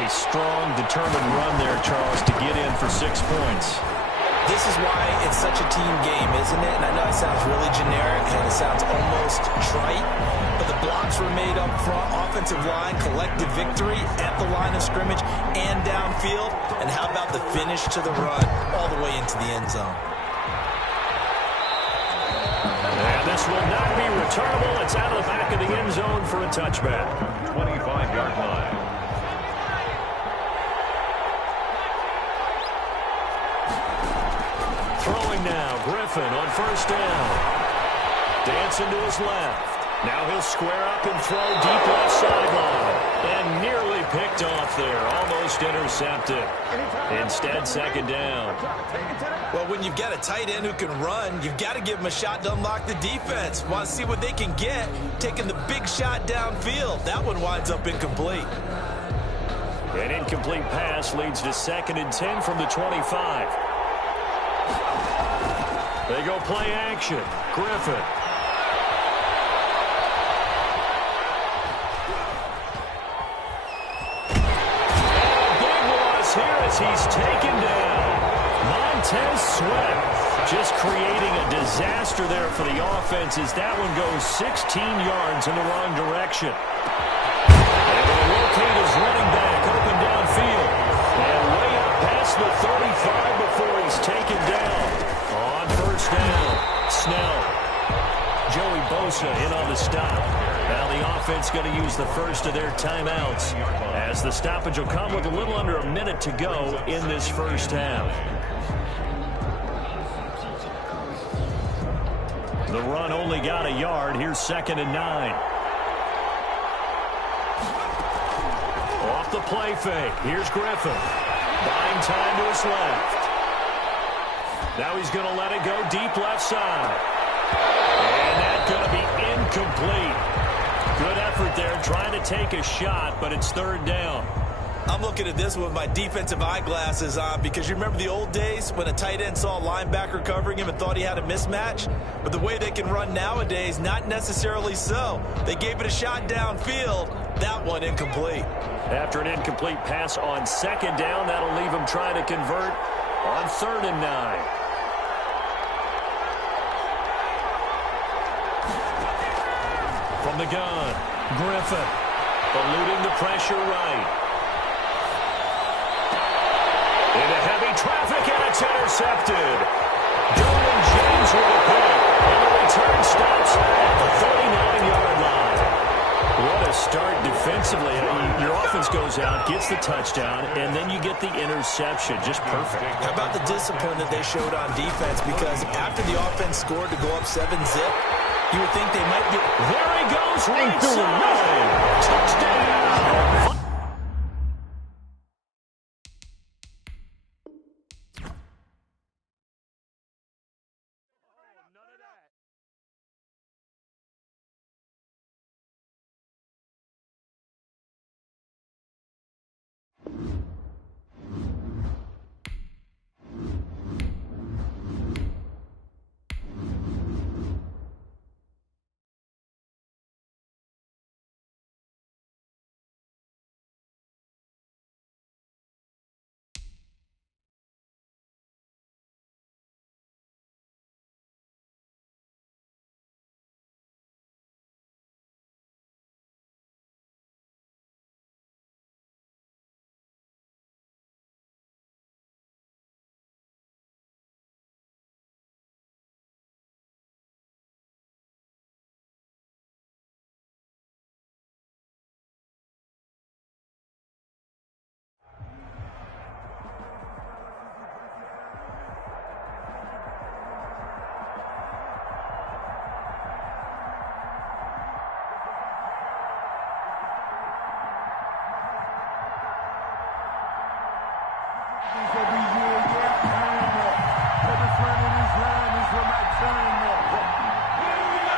A strong, determined run there, Charles, to get in for 6 points. This is why it's such a team game, isn't it? And I know it sounds really generic and it sounds almost trite, but the blocks were made up front, offensive line, collective victory at the line of scrimmage and downfield. And how about the finish to the run all the way into the end zone? And this will not be returnable. It's out of the back of the end zone for a touchback. 25-yard line. Throwing now, Griffin on first down. Dancing to his left. Now he'll square up and throw deep left sideline. And nearly picked off there. Almost intercepted. Instead, 2nd down. Well, when you've got a tight end who can run, you've got to give him a shot to unlock the defense. Want to see what they can get, taking the big shot downfield. That one winds up incomplete. An incomplete pass leads to 2nd and 10 from the 25. They go play action. Griffin. And a big loss here as he's taken down. Montez Sweat just creating a disaster there for the offense as that one goes 16 yards in the wrong direction. And they locate his running back open downfield. And way up past the 35 before he's taken down. On first down, Snell. Bosa in on the stop. Now the offense going to use the first of their timeouts as the stoppage will come with a little under a minute to go in this first half. The run only got a yard. Here's 2nd and 9. Off the play fake. Here's Griffin. Buying time to his left. Now he's going to let it go deep left side. And that's going to be incomplete. Good effort there trying to take a shot, but it's 3rd down. I'm looking at this with my defensive eyeglasses on because you remember the old days when a tight end saw a linebacker covering him and thought he had a mismatch? But the way they can run nowadays, not necessarily so. They gave it a shot downfield. That one incomplete. After an incomplete pass on 2nd down, that'll leave him trying to convert on 3rd and 9. From the gun, Griffin eluding the pressure right. Into heavy traffic, and it's intercepted. Derwin James with a pick, and the return stops at the 39-yard line. What a start defensively. Your offense goes out, gets the touchdown, and then you get the interception. Just perfect. How about the discipline that they showed on defense? Because after the offense scored to go up 7-zip, you would think they might get... There he goes, right side. Touchdown.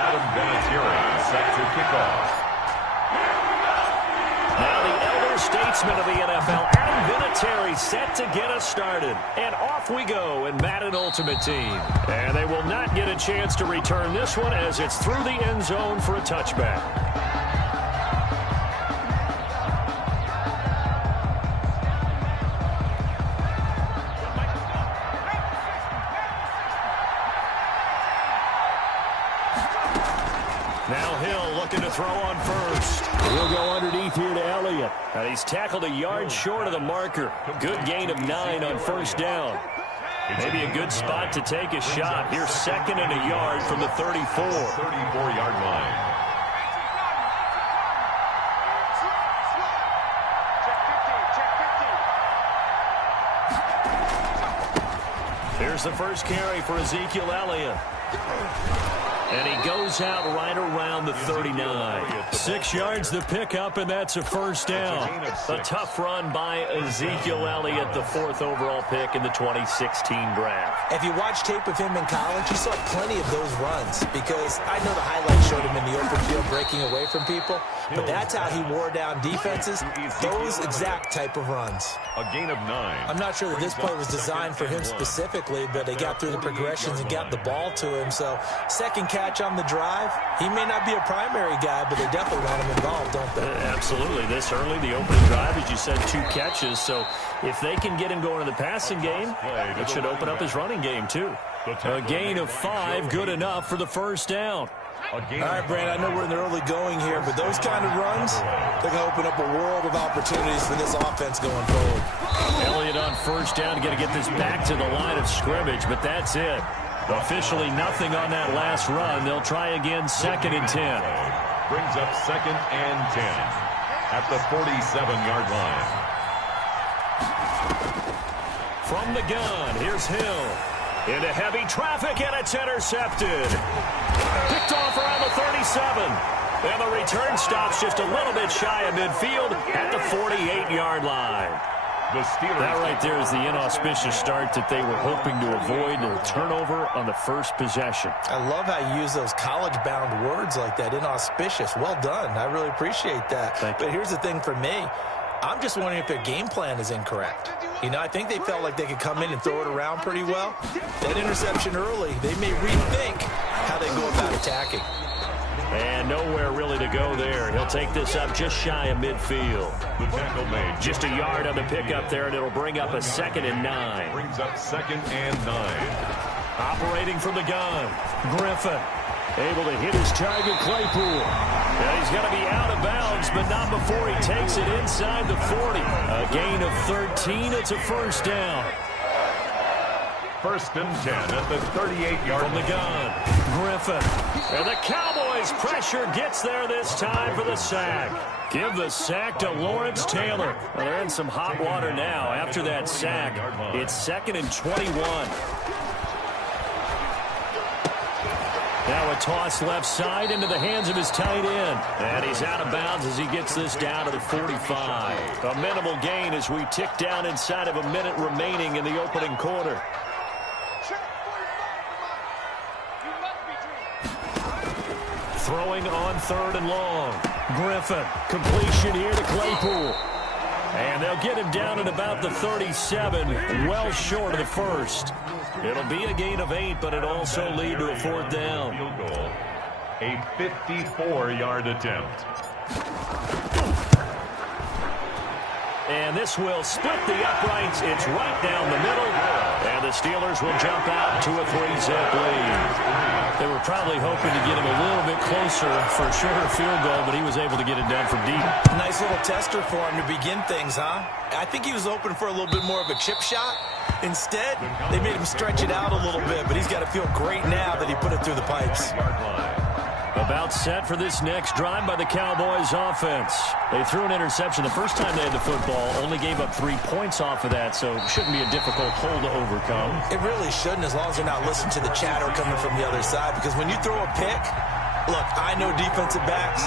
Adam Vinatieri set to kick off. Now the elder statesman of the NFL, Adam Vinatieri, set to get us started. And off we go in Madden Ultimate Team. And they will not get a chance to return this one as it's through the end zone for a touchback. Now Hill looking to throw on first. He'll go underneath here to Elliott. And he's tackled a yard short of the marker. Good gain of 9 on 1st down. Maybe a good spot to take a shot. Here's 2nd and a yard from the 34. 34-yard line. Here's the first carry for Ezekiel Elliott. And he goes out right around the 39. 6 yards the pickup, and that's a 1st down. A tough run by Ezekiel Elliott, the 4th overall pick in the 2016 draft. If you watch tape of him in college, you saw plenty of those runs because I know the highlights showed him in the open field breaking away from people, but that's how he wore down defenses, those exact type of runs. A gain of 9. I'm not sure that this play was designed for him specifically, but they got through the progressions and got the ball to him. So second catch on the drive, he may not be a primary guy, but they definitely want him involved, don't they? Absolutely. This early, the opening drive, as you said, 2 catches. So if they can get him going in the passing game, it should open up his running game too. A gain of 5, good enough for the 1st down. All right, Brand, I know we're in the early going here, but those kind of runs, they're going to open up a world of opportunities for this offense going forward. Elliott on 1st down, got to get this back to the line of scrimmage, but that's it. Officially nothing on that last run. They'll try again, 2nd and 10. Brings up 2nd and 10 at the 47-yard line. From the gun, here's Hill. Into heavy traffic, and it's intercepted. Picked off around the 37. And the return stops just a little bit shy of midfield at the 48-yard line. The Steelers. That right there is the inauspicious start that they were hoping to avoid, a turnover on the first possession. I love how you use those college-bound words like that, inauspicious. Well done. I really appreciate that. But here's the thing for me. I'm just wondering if their game plan is incorrect. You know, I think they felt like they could come in and throw it around pretty well. That interception early, they may rethink how they go about attacking. And nowhere really to go there. He'll take this up just shy of midfield. The tackle made. Just a yard on the pickup there, and it'll bring up a 2nd and 9. Brings up 2nd and 9. Operating from the gun, Griffin. Able to hit his target, Claypool. Now he's going to be out of bounds, but not before he takes it inside the 40. A gain of 13. It's a first down. 1st and 10 at the 38-yard line. From the gun, Griffin. And the Cowboys' pressure gets there this time for the sack. Give the sack to Lawrence Taylor. Well, they're in some hot water now. After that sack, it's 2nd and 21. Now a toss left side into the hands of his tight end. And he's out of bounds as he gets this down to the 45. A minimal gain as we tick down inside of a minute remaining in the opening quarter. Throwing on 3rd and long. Griffin. Completion here to Claypool. And they'll get him down at about the 37, well short of the first. It'll be a gain of 8, but it'll also lead to a 4th down. Field goal, a 54-yard attempt. And this will split the uprights. It's right down the middle. And the Steelers will jump out to a 3-zip lead. They were probably hoping to get him a little bit closer for a shorter field goal, but he was able to get it done from deep. Nice little tester for him to begin things, huh? I think he was open for a little bit more of a chip shot. Instead, they made him stretch it out a little bit, but he's got to feel great now that he put it through the pipes. About set for this next drive by the Cowboys offense. They threw an interception the first time they had the football, only gave up 3 points off of that, so it shouldn't be a difficult hole to overcome. It really shouldn't, as long as they're not listening to the chatter coming from the other side, because when you throw a pick, look, I know defensive backs,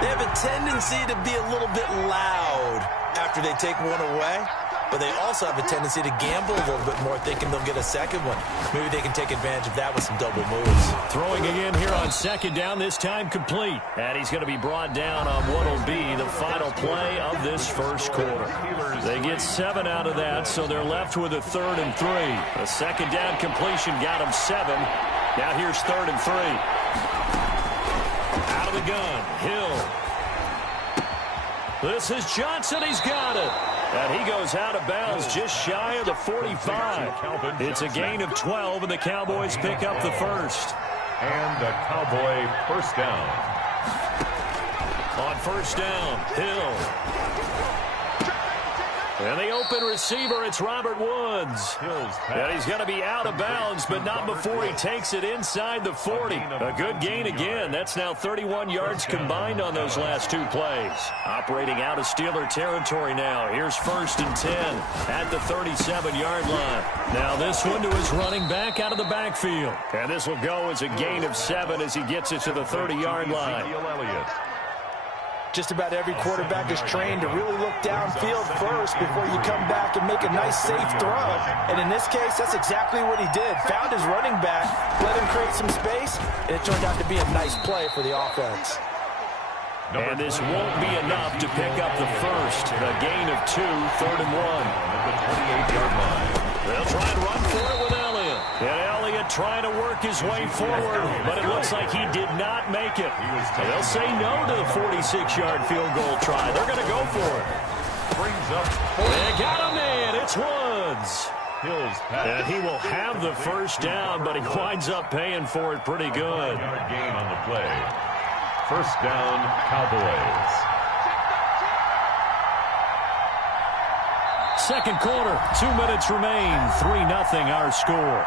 they have a tendency to be a little bit loud after they take one away. But they also have a tendency to gamble a little bit more, thinking they'll get a second one. Maybe they can take advantage of that with some double moves. Throwing again here on 2nd down, this time complete. And he's going to be brought down on what will be the final play of this first quarter. They get 7 out of that, so they're left with a 3rd and 3. A 2nd down completion got them 7. Now here's 3rd and 3. Out of the gun, Hill. This is Johnson. He's got it. And he goes out of bounds just shy of the 45. It's a gain of 12, and the Cowboys pick up the first. And a Cowboy first down. On first down, Hill. And the open receiver, it's Robert Woods. And he's going to be out of bounds, but not before he takes it inside the 40. A good gain again. That's now 31 yards combined on those last 2 plays. Operating out of Steeler territory now. Here's 1st and 10 at the 37-yard line. Now this one to his running back out of the backfield. And this will go as a gain of 7 as he gets it to the 30-yard line. Just about every quarterback is trained to really look downfield first before you come back and make a nice, safe throw. And in this case, that's exactly what he did. Found his running back, let him create some space, and it turned out to be a nice play for the offense. And this won't be enough to pick up the first. A gain of 2, 3rd and 1. At the 28-yard line. They'll try and run for it with Elliott. And Elliott trying to work his way forward, but it looks like he did not make it. They'll say no to the 46-yard field goal try. They're going to go for it. Brings up. They got him in. It's Woods. And he will have the first down, but he winds up paying for it pretty good. Yard gain on the play. First down, Cowboys. Second quarter, 2 minutes remain. 3-0 our score.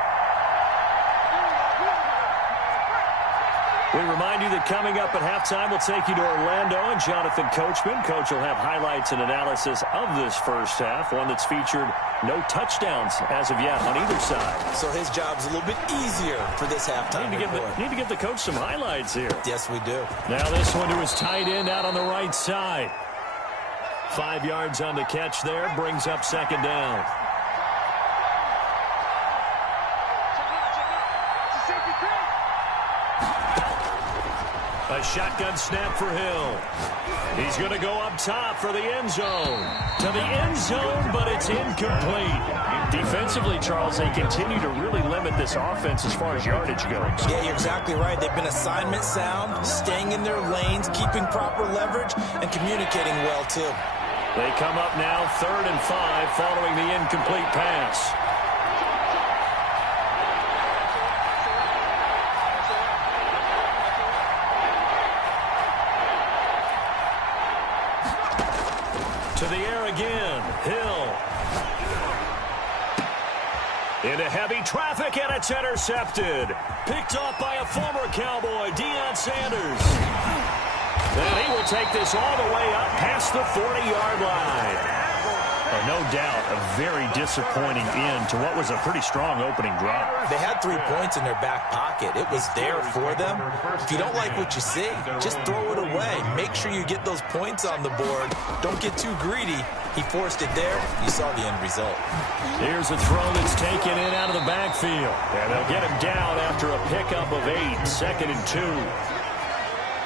We remind you that coming up at halftime, we'll take you to Orlando and Jonathan Coachman. Coach will have highlights and analysis of this first half, one that's featured no touchdowns as of yet on either side. So his job's a little bit easier for this halftime. Need to give the coach some highlights here. Yes, we do. Now this one to his tight end out on the right side. 5 yards on the catch there, brings up second down. A shotgun snap for Hill. He's going to go up top for the end zone. To the end zone, but it's incomplete. Defensively, Charles, they continue to really limit this offense as far as yardage goes. Yeah, you're exactly right. They've been assignment sound, staying in their lanes, keeping proper leverage, and communicating well, too. They come up now 3rd and 5 following the incomplete pass. To the air again. Hill. Into heavy traffic, and it's intercepted. Picked off by a former Cowboy, Deion Sanders. And he will take this all the way up past the 40-yard line. No doubt a very disappointing end to what was a pretty strong opening drive. They had 3 points in their back pocket. It was there for them. If you don't like what you see, just throw it away. Make sure you get those points on the board. Don't get too greedy. He forced it there. You saw the end result. Here's a throw that's taken in out of the backfield. And they'll get him down after a pickup of 8. 2nd and 2.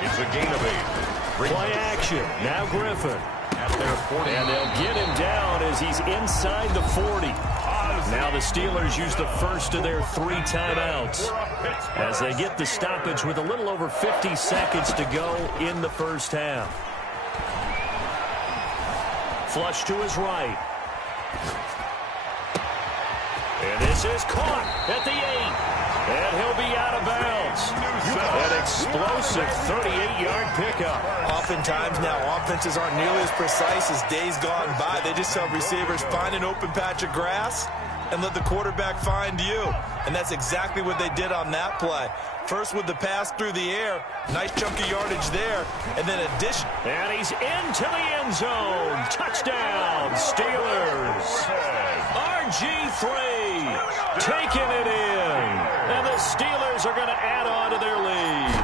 It's a gain of 8. Play action. Now Griffin. At their 40. And they'll get him down as he's inside the 40. Now the Steelers use the first of their 3 timeouts as they get the stoppage with a little over 50 seconds to go in the first half. Flush to his right. And this is caught at the 8. And he'll be out of bounds. An explosive 38-yard pickup. Oftentimes now offenses aren't nearly as precise as days gone by. They just tell receivers, find an open patch of grass and let the quarterback find you. And that's exactly what they did on that play. First with the pass through the air. Nice chunky yardage there. And then addition. And he's into the end zone. Touchdown, Steelers. RG3 taking it in. And the Steelers are going to add on to their lead.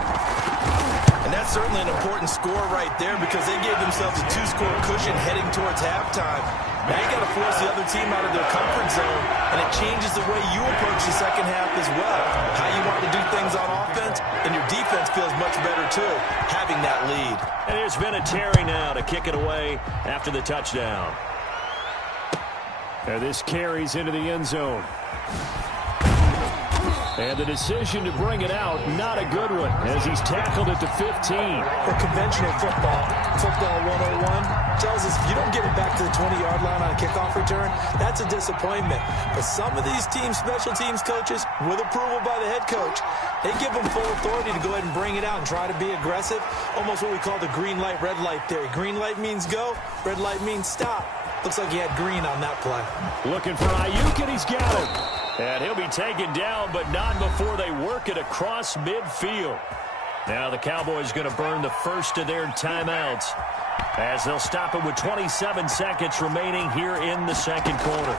And that's certainly an important score right there because they gave themselves a 2-score cushion heading towards halftime. Now you got to force the other team out of their comfort zone, and it changes the way you approach the second half as well. How you want to do things on offense, and your defense feels much better too, having that lead. And there's been a Terry now to kick it away after the touchdown. And this carries into the end zone. And the decision to bring it out, not a good one, as he's tackled at the 15. For conventional football 101 tells us if you don't get it back to the 20-yard line on a kickoff return, that's a disappointment. But some of these teams, special teams coaches, with approval by the head coach, they give them full authority to go ahead and bring it out and try to be aggressive, almost what we call the green light, red light theory. Green light means go, red light means stop. Looks like he had green on that play. Looking for Ayuk, and he's got him. And he'll be taken down, but not before they work it across midfield. Now the Cowboys going to burn the first of their timeouts as they'll stop it with 27 seconds remaining here in the second quarter.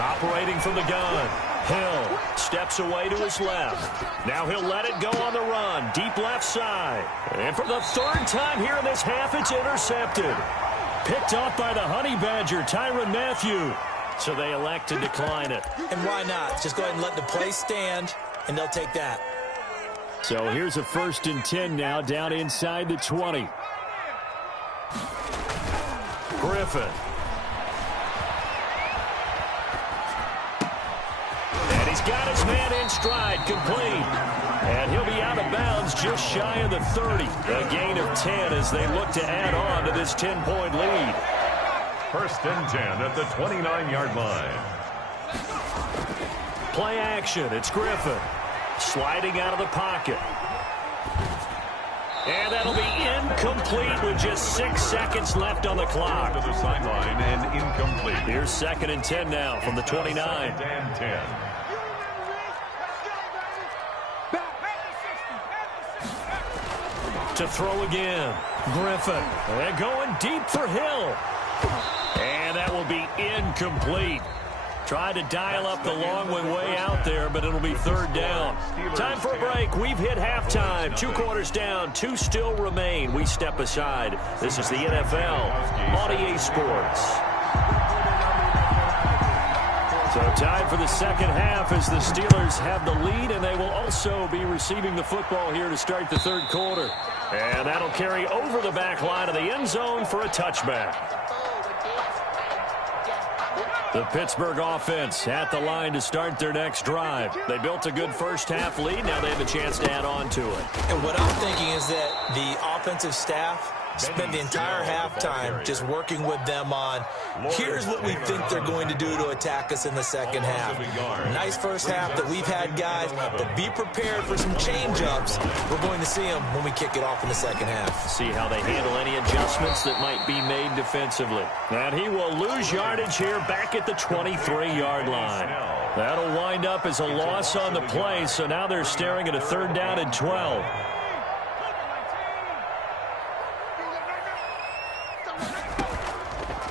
Operating from the gun. Hill steps away to his left. Now he'll let it go on the run. Deep left side. And for the 3rd time here in this half, it's intercepted. Picked off by the Honey Badger, Tyrann Mathieu. So they elect to decline it. And why not? Just go ahead and let the play stand, and they'll take that. So here's a 1st and 10 now, down inside the 20. Griffin. And he's got his man in stride, complete. And he'll be out of bounds just shy of the 30. A gain of 10 as they look to add on to this 10-point lead. 1st and 10 at the 29-yard line. Play action. It's Griffin. Sliding out of the pocket. And that'll be incomplete with just 6 seconds left on the clock. To the sideline and incomplete. Here's 2nd and 10 now from the 29. 2nd and 10. to throw again. Griffin. And going deep for Hill. And that will be incomplete. Tried to dial up the long one way out there, but it'll be third down. Time for a break. We've hit halftime. 2 quarters down. 2 still remain. We step aside. This is the NFL on EA Sports. So time for the second half as the Steelers have the lead, and they will also be receiving the football here to start the third quarter. And that'll carry over the back line of the end zone for a touchback. The Pittsburgh offense at the line to start their next drive. They built a good first-half lead. Now they have a chance to add on to it. And what I'm thinking is that the offensive staff spend the entire halftime just working with them on, here's what we think they're going to do to attack us in the second half. Nice first half that we've had, guys, but be prepared for some change-ups. We're going to see them when we kick it off in the second half. See how they handle any adjustments that might be made defensively. And he will lose yardage here back at the 23-yard line. That'll wind up as a loss on the play, so now they're staring at a third down and 12.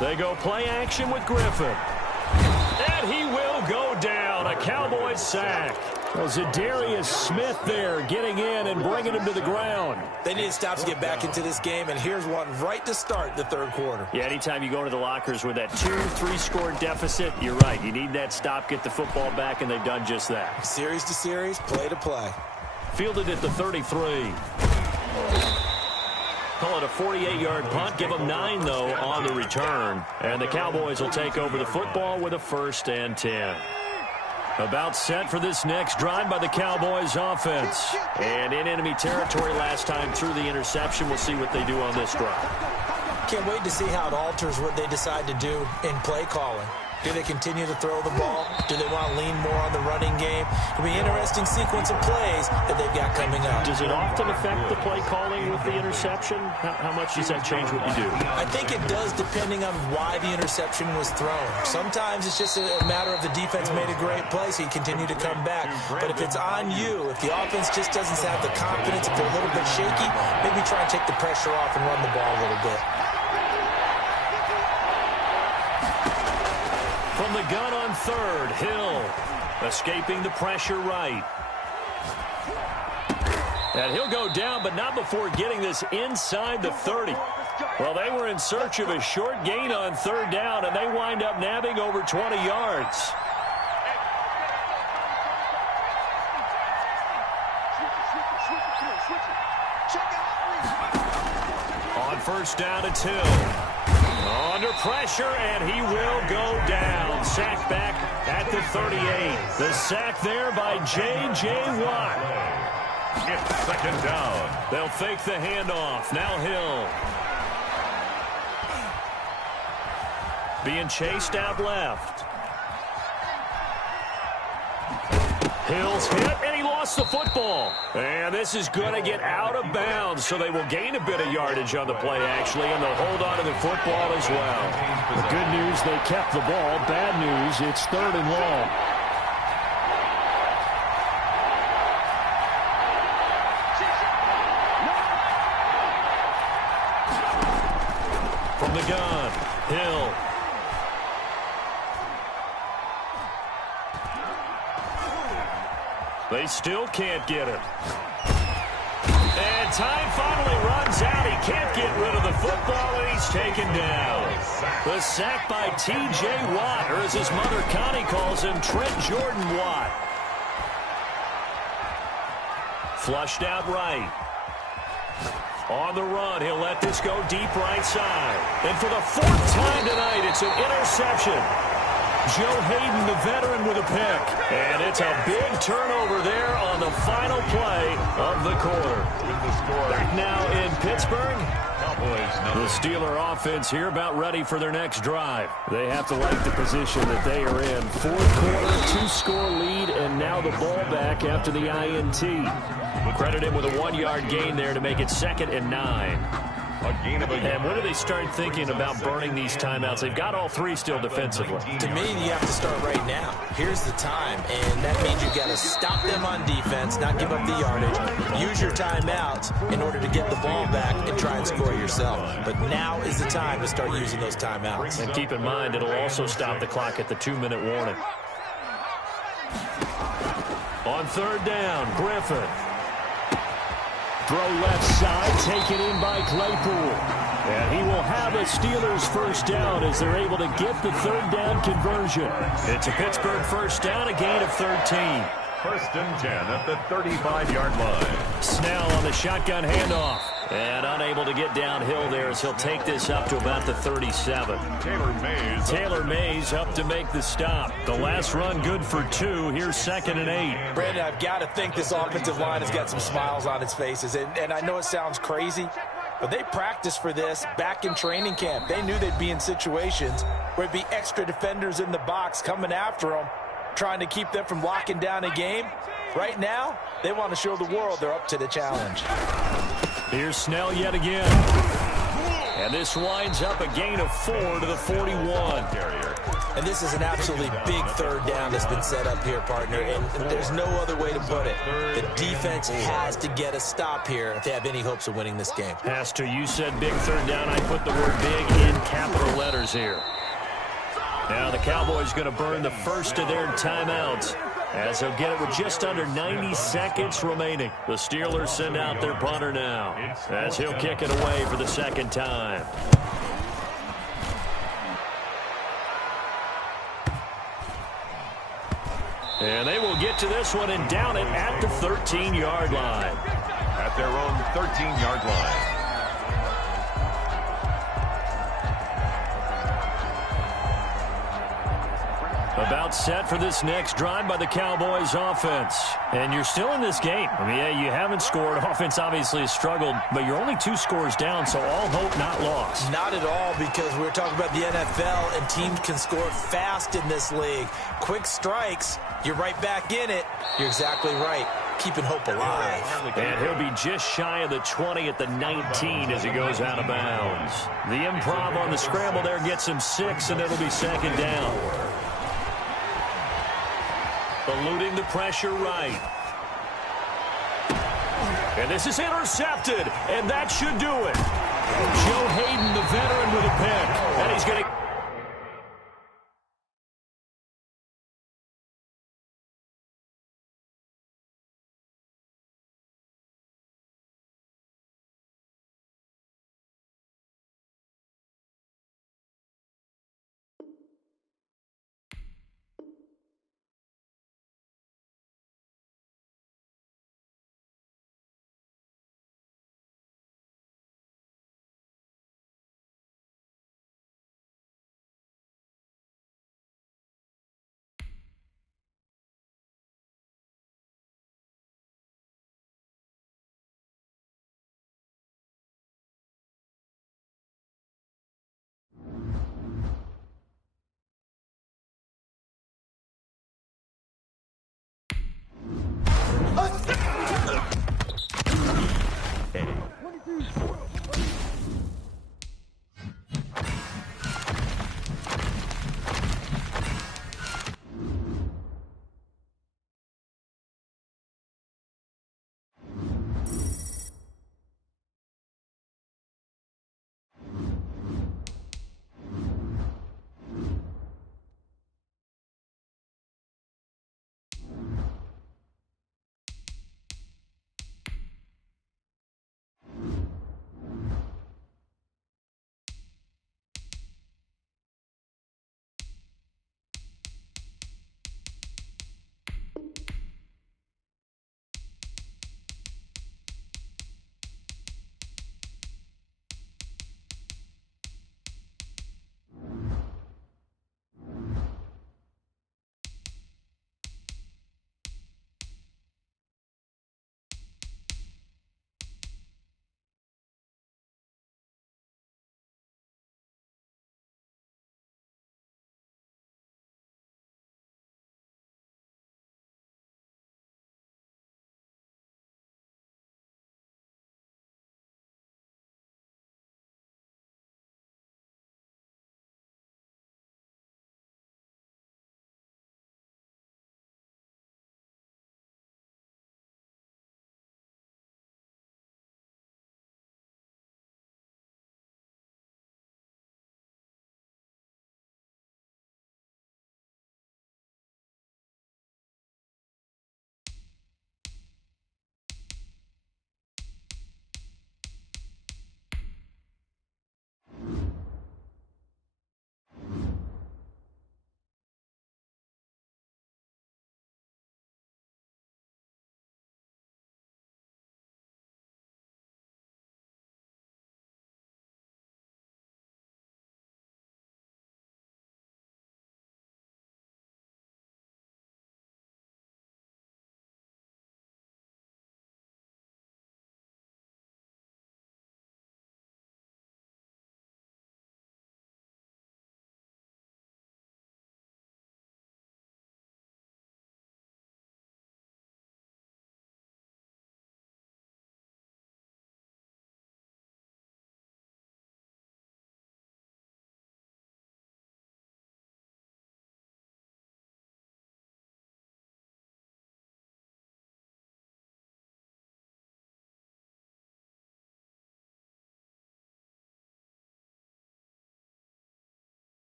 They go play action with Griffin. And he will go down. A Cowboys sack. Well, Zadarius Smith there getting in and bringing him to the ground. They need to stop to get back into this game, and here's one right to start the third quarter. Yeah, anytime you go to the lockers with that 2-3 score deficit, you're right. You need that stop, get the football back, and they've done just that. Series to series, play to play. Fielded at the 33. Call it a 48-yard punt. Give them 9, though, on the return. And the Cowboys will take over the football with a 1st and 10. About set for this next drive by the Cowboys offense. And in enemy territory last time through the interception. We'll see what they do on this drive. Can't wait to see how it alters what they decide to do in play calling. Do they continue to throw the ball? Do they want to lean more on the running game? It'll be an interesting sequence of plays that they've got coming up. Does it often affect the play calling with the interception? How much does that change what you do? I think it does depending on why the interception was thrown. Sometimes it's just a matter of the defense made a great play, so you continue to come back. But if it's on you, if the offense just doesn't have the confidence, if they're a little bit shaky, maybe try and take the pressure off and run the ball a little bit. From the gun on third, Hill escaping the pressure right. And he'll go down, but not before getting this inside the 30. Well, they were in search of a short gain on third down, and they wind up nabbing over 20 yards. On first down, it's Hill. Under pressure, and he will go down. Sack back at the 38. The sack there by J.J. Watt. It's second down. They'll fake the handoff. Now Hill. Being chased out left. Hill's hit, and he lost the football. And this is going to get out of bounds, so they will gain a bit of yardage on the play, actually, and they'll hold on to the football as well. The good news, they kept the ball. Bad news, it's 3rd and long. From the gun, Hill. They still can't get him. And time finally runs out. He can't get rid of the football, and he's taken down. The sack by T.J. Watt, or as his mother Connie calls him, Trent Jordan Watt. Flushed out right. On the run, he'll let this go deep right side. And for the 4th time tonight, it's an interception. Joe Hayden, the veteran, with a pick. And it's a big turnover there on the final play of the quarter. Back now in Pittsburgh. The Steeler offense here about ready for their next drive. They have to like the position that they are in. 4th quarter, 2-score lead, and now the ball back after the INT. Credit him with a 1-yard gain there to make it 2nd and 9. A gain of a And when do they start thinking about burning these timeouts? They've got all three still defensively. To me, you have to start right now. Here's the time, and that means you've got to stop them on defense, not give up the yardage, use your timeouts in order to get the ball back and try and score yourself. But now is the time to start using those timeouts. And keep in mind, it'll also stop the clock at the 2-minute warning. On third down, Griffin. Throw left side, taken in by Claypool. And he will have a Steelers first down as they're able to get the third down conversion. It's a Pittsburgh first down, a gain of 13. First and 10 at the 35-yard line. Snell on the shotgun handoff. And unable to get downhill there as he'll take this up to about the 37. Taylor Mays up to make the stop. The last run good for 2. Here's 2nd and 8. Brandon, I've got to think this offensive line has got some smiles on its faces. And I know it sounds crazy, but they practiced for this back in training camp. They knew they'd be in situations where it'd be extra defenders in the box coming after them, trying to keep them from locking down a game. Right now, they want to show the world they're up to the challenge. Here's Snell yet again. And this winds up a gain of 4 to the 41. And this is an absolutely big third down that's been set up here, partner. And there's no other way to put it. The defense has to get a stop here if they have any hopes of winning this game. Pastor, you said big third down. I put the word big in capital letters here. Now the Cowboys going to burn the first of their timeouts, as they'll get it with just under 90 seconds remaining. The Steelers send out their punter now, as he'll kick it away for the second time. And they will get to this one and down it at the 13-yard line. At their own 13-yard line. About set for this next drive by the Cowboys offense. And you're still in this game. I mean, yeah, you haven't scored. Offense obviously has struggled, but you're only 2 scores down, so all hope not lost. Not at all, because we're talking about the NFL, and teams can score fast in this league. Quick strikes, you're right back in it. You're exactly right. Keeping hope alive. And he'll be just shy of the 20 at the 19 as he goes out of bounds. The improv on the scramble there gets him 6, and it'll be second down. Eluding the pressure right. And this is intercepted, and that should do it. Joe Hayden, the veteran, with a pick. And he's going to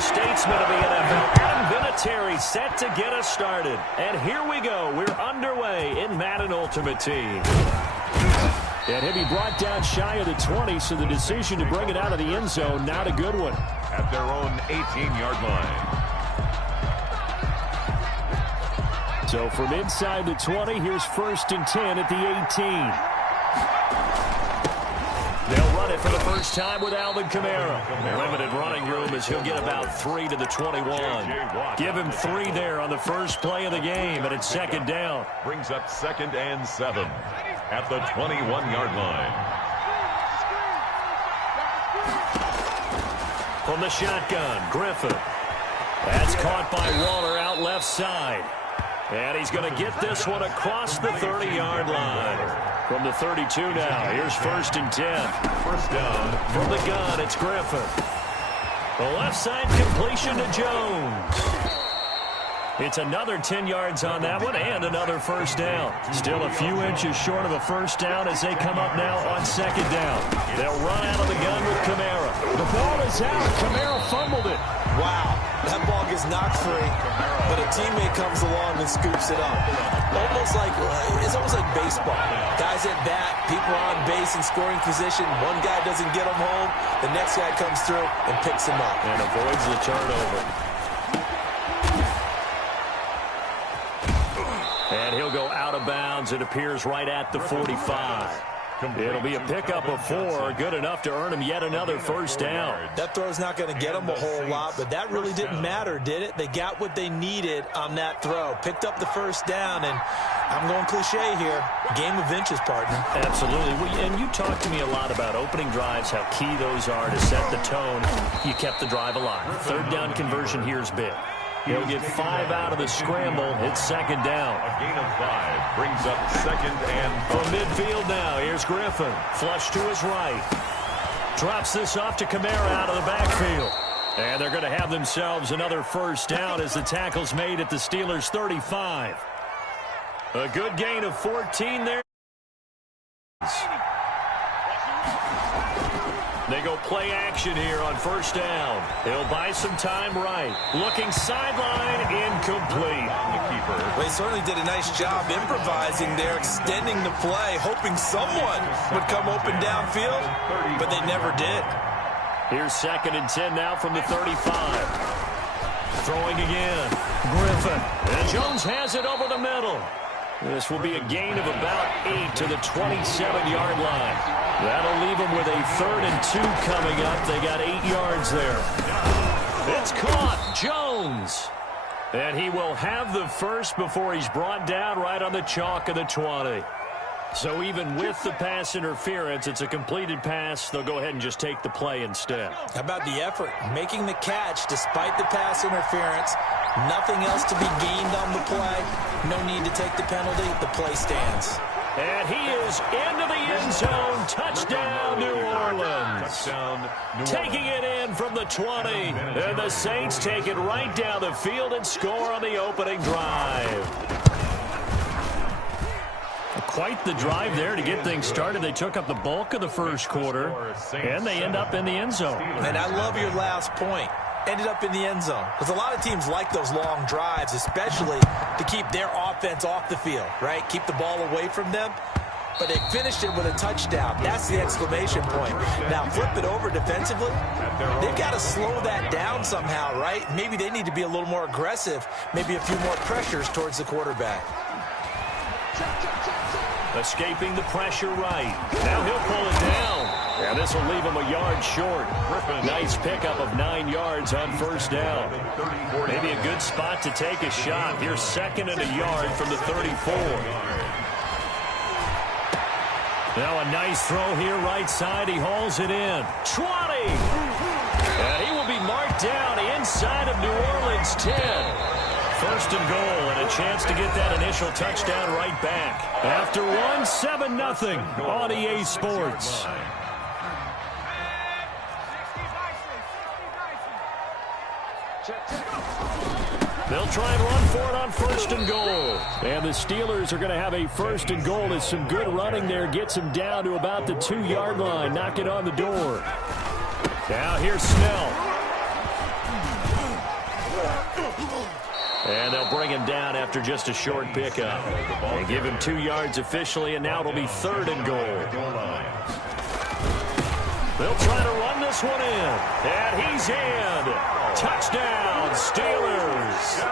former statesman of the NFL, Adam Vinatieri, set to get us started. And here we go. We're underway in Madden Ultimate Team. And he'll be brought down shy of the 20, so the decision to bring it out of the end zone, not a good one. At their own 18-yard line. So from inside the 20, here's 1st and 10 at the 18. They'll run it for the first time with Alvin Kamara. Limited running room as he'll get about 3 to the 21. Give him 3 there on the first play of the game, and it's 2nd down. Brings up 2nd and 7 at the 21-yard line. From the shotgun, Griffin. That's caught by Waller out left side. And he's going to get this one across the 30-yard line. From the 32 now, here's 1st and 10. First down. From the gun, it's Griffin. The left side completion to Jones. It's another 10 yards on that one and another first down. Still a few inches short of a first down as they come up now on 2nd down. They'll run out of the gun with Kamara. The ball is out. Kamara fumbled it. Wow, that ball gets knocked free, but a teammate comes along and scoops it up. It's almost like baseball. Guys at bat, people on base in scoring position. One guy doesn't get him home, the next guy comes through and picks him up. And avoids the turnover. And he'll go out of bounds. It appears right at the 45. It'll be a pickup of 4, good enough to earn him yet another first down. That throw's not going to get them a whole lot, but that really didn't matter, did it? They got what they needed on that throw. Picked up the first down, and I'm going cliche here. Game of inches, partner. Absolutely. And you talked to me a lot about opening drives, how key those are to set the tone. You kept the drive alive. 3rd down conversion here is big. He'll get 5 out of the scramble. It's 2nd down. A gain of 5 brings up 2nd and... From midfield now, here's Griffin. Flush to his right. Drops this off to Kamara out of the backfield. And they're going to have themselves another first down as the tackle's made at the Steelers' 35. A good gain of 14 there. They go play action here on first down. He'll buy some time right. Looking sideline, incomplete. They certainly did a nice job improvising there, extending the play, hoping someone would come open downfield, but they never did. Here's 2nd and 10 now from the 35. Throwing again. Griffin. And Jones has it over the middle. This will be a gain of about 8 to the 27-yard line. That'll leave them with a 3rd and 2 coming up. They got 8 yards there. It's caught. Jones. And he will have the first before he's brought down right on the chalk of the 20. So even with the pass interference, it's a completed pass. They'll go ahead and just take the play instead. How about the effort? Making the catch despite the pass interference. Nothing else to be gained on the play. No need to take the penalty. The play stands. And he is into the end zone. Touchdown, New Orleans. Taking it in from the 20. And the Saints take it right down the field and score on the opening drive. Quite the drive there to get things started. They took up the bulk of the first quarter, and they end up in the end zone. And I love your last point. Ended up in the end zone. Because a lot of teams like those long drives, especially to keep their offense off the field, right? Keep the ball away from them. But they finished it with a touchdown. That's the exclamation point. Now, flip it over defensively. They've got to slow that down somehow, right? Maybe they need to be a little more aggressive. Maybe a few more pressures towards the quarterback. Escaping the pressure right. Now he'll pull it down. And this will leave him a yard short. Nice pickup of 9 yards on first down. Maybe a good spot to take a shot. Here's 2nd and a yard from the 34. Now a nice throw here right side. He hauls it in. 20. And he will be marked down inside of New Orleans 10. 1st and goal, and a chance to get that initial touchdown right back. After 7-0 on EA Sports. They'll try and run for it on 1st and goal. And the Steelers are going to have a 1st and goal as some good running there gets them down to about the 2-yard line. Knock it on the door. Now here's Snell. And they'll bring him down after just a short pickup. They give him 2 yards officially, and now it'll be 3rd and goal. They'll try to run this one in. And he's in. Touchdown, Steelers.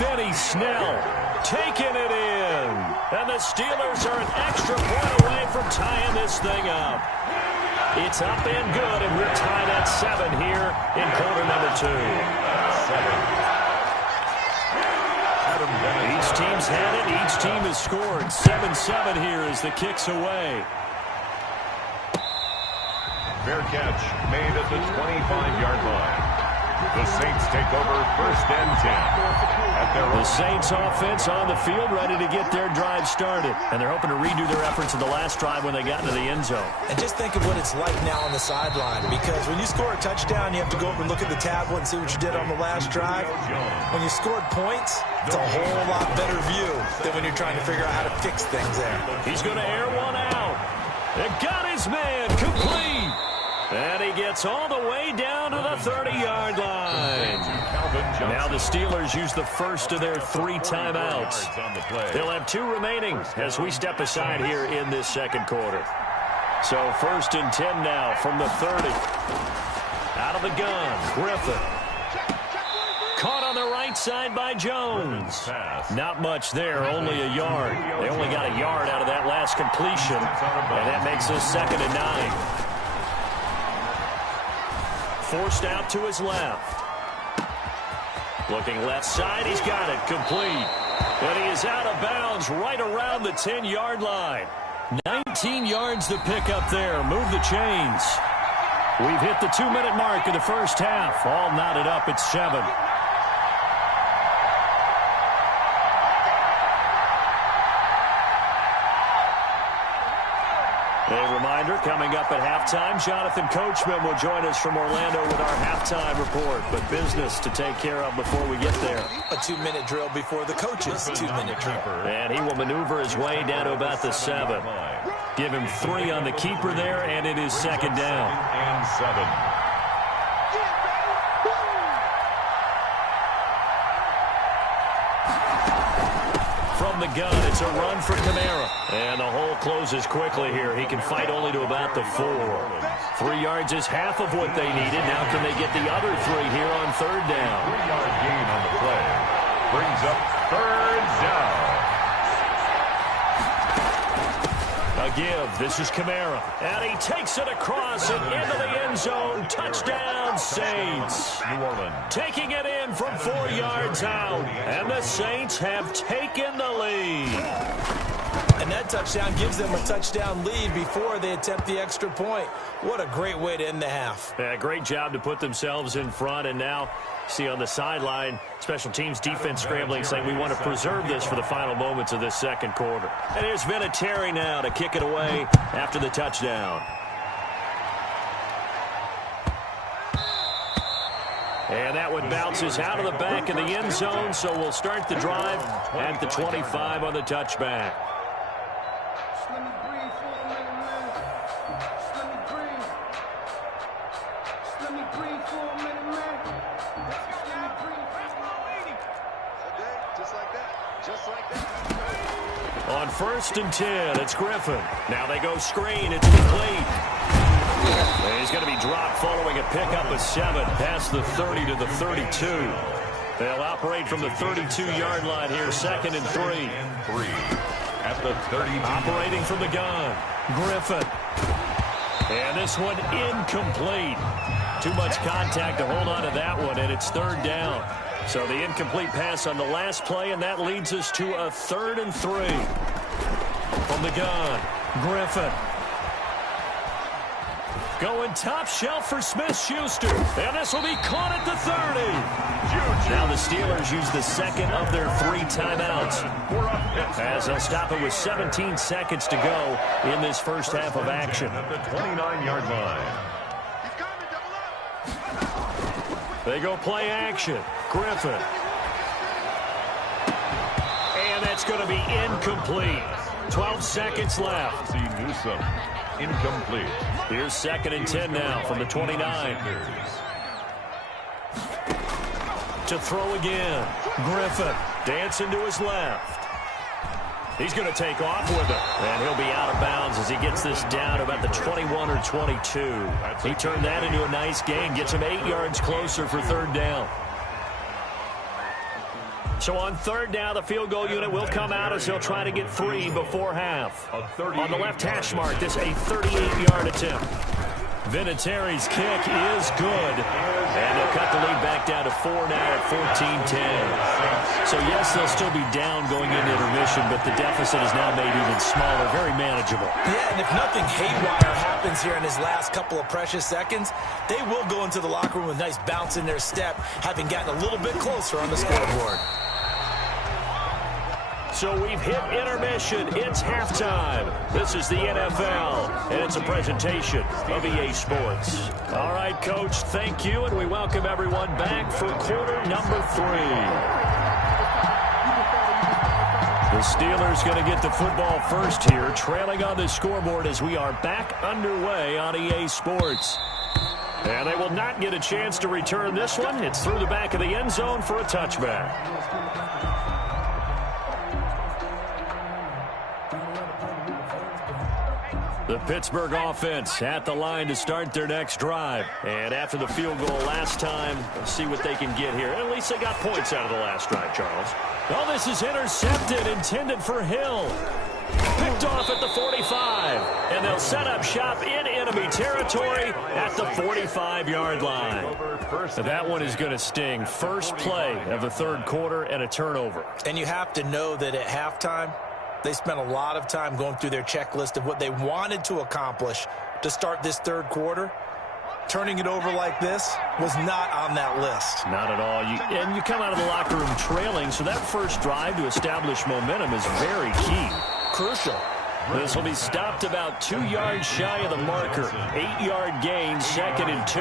Benny Snell taking it in. And the Steelers are an extra point away from tying this thing up. It's up and good, and we're tied at 7 here in quarter number 2. Each team's had it. Each team has scored. 7-7 here as the kick's away. Fair catch made at the 25-yard line. The Saints take over 1st and 10. The Saints offense on the field, ready to get their drive started. And they're hoping to redo their efforts in the last drive when they got into the end zone. And just think of what it's like now on the sideline, because when you score a touchdown, you have to go over and look at the tablet and see what you did on the last drive. When you scored points, it's a whole lot better view than when you're trying to figure out how to fix things there. He's going to air one out. It got his man complete. And he gets all the way down to the 30-yard line. Now the Steelers use the first of their 3 timeouts. They'll have 2 remaining as we step aside here in this second quarter. So 1st and 10 now from the 30. Out of the gun, Griffin. Caught on the right side by Jones. Not much there, only a yard. They only got a yard out of that last completion, and that makes us 2nd and 9. Forced out to his left. Looking left side, he's got it complete. And he is out of bounds right around the 10-yard line. 19 yards to pick up there. Move the chains. We've hit the 2-minute mark of the first half. All knotted up at 7. A reminder, coming up at halftime, Jonathan Coachman will join us from Orlando with our halftime report. But business to take care of before we get there. A 2-minute drill before the coach's 2-minute drill. And he will maneuver his way down to about the 7. Give him 3 on the keeper there, and it is 2nd down. And 7. From the gun, it's a run for Kamara. And the hole closes quickly here. He can fight only to about the 4. 3 yards is half of what they needed. Now can they get the other 3 here on 3rd down? 3-yard gain on the play. Brings up 3rd down. A give. This is Kamara. And he takes it across and into the end zone. Touchdown, Saints. New Orleans. Taking it in from 4 yards out. And the Saints have taken the lead. And that touchdown gives them a touchdown lead before they attempt the extra point. What a great way to end the half. Yeah, great job to put themselves in front. And now, see on the sideline, special teams defense scrambling, saying we want to preserve this for the final moments of this second quarter. And here's Vinatieri now to kick it away after the touchdown. And that one bounces out of the back of the end zone, so we'll start the drive at the 25 on the touchback. Let me breathe for a minute, man. Let me breathe. Let me breathe for a minute, man. Let me breathe. Just like that. Just like that. On 1st and 10, it's Griffin. Now they go screen. It's complete. And he's going to be dropped following a pickup of 7 past the 30 to the 32. They'll operate from the 32-yard line here, 2nd and 3. At the 30. Operating from the gun, Griffin. And this one incomplete. Too much contact to hold on to that one, and it's 3rd down. So the incomplete pass on the last play, and that leads us to a 3rd and 3. From the gun, Griffin. Going top shelf for Smith-Schuster. And this will be caught at the 30. Now the Steelers use the 2nd of their 3 timeouts, as they'll stop it with 17 seconds to go in this first half of action. At the 29-yard line. They go play action. Griffin. And that's going to be incomplete. 12 seconds left. See Newsome. Incomplete. Here's 2nd and 10 now from the 29. To throw again. Griffin dancing to his left. He's going to take off with it. And he'll be out of bounds as he gets this down about the 21 or 22. He turned that into a nice gain. Gets him 8 yards closer for third down. So on third down, the field goal unit will come out as he'll try to get 3 before half. On the left hash mark, this a 38-yard attempt. Vinatieri's kick is good. And they'll cut the lead back down to 4 now at 14-10. So, yes, they'll still be down going into intermission, but the deficit is now made even smaller, very manageable. Yeah, and if nothing haywire happens here in his last couple of precious seconds, they will go into the locker room with a nice bounce in their step, having gotten a little bit closer on the scoreboard. So we've hit intermission. It's halftime. This is the NFL, and it's a presentation of EA Sports. All right, Coach, thank you, and we welcome everyone back for quarter number 3. The Steelers going to get the football first here, trailing on the scoreboard as we are back underway on EA Sports. And they will not get a chance to return this one. It's through the back of the end zone for a touchback. The Pittsburgh offense at the line to start their next drive. And after the field goal last time, let's see what they can get here. At least they got points out of the last drive, Charles. Oh, this is intercepted, intended for Hill. Picked off at the 45. And they'll set up shop in enemy territory at the 45-yard line. That one is going to sting. First play of the third quarter and a turnover. And you have to know that at halftime, they spent a lot of time going through their checklist of what they wanted to accomplish to start this third quarter. Turning it over like this was not on that list. Not at all. And you come out of the locker room trailing, so that first drive to establish momentum is very key. Crucial. This will be stopped about 2 yards shy of the marker. 8-yard gain, 2nd and 2.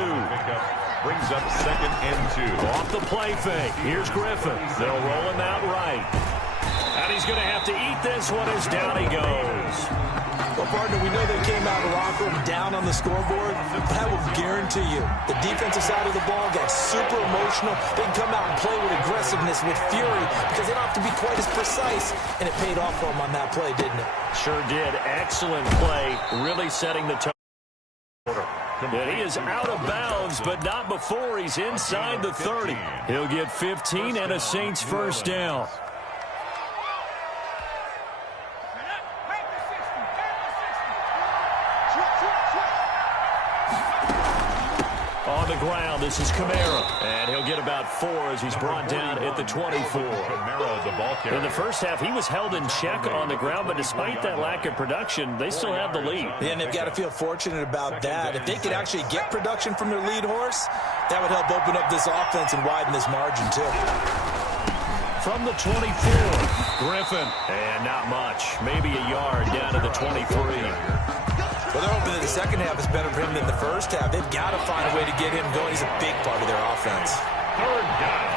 Brings up 2nd and 2. Off the play fake. Here's Griffin. They'll roll him out right. And he's going to have to eat this one as down he goes. Well, partner, we know they came out of the locker room down on the scoreboard, but I will guarantee you the defensive side of the ball got super emotional. They can come out and play with aggressiveness, with fury, because they don't have to be quite as precise, and it paid off for them on that play, didn't it? Sure did. Excellent play, really setting the tone. And he is out of bounds, but not before he's inside the 30. He'll get 15 and a Saints first down. On the ground, this is Kamara. And he'll get about 4 as he's brought down at the 24. In the first half, he was held in check on the ground, but despite that lack of production, they still have the lead. And they've got to feel fortunate about that. If they could actually get production from their lead horse, that would help open up this offense and widen this margin, too. From the 24, Griffin. And not much. Maybe a yard down to the 23. Well, they're hoping that the second half is better for him than the first half. They've got to find a way to get him going. He's a big part of their offense. Third down.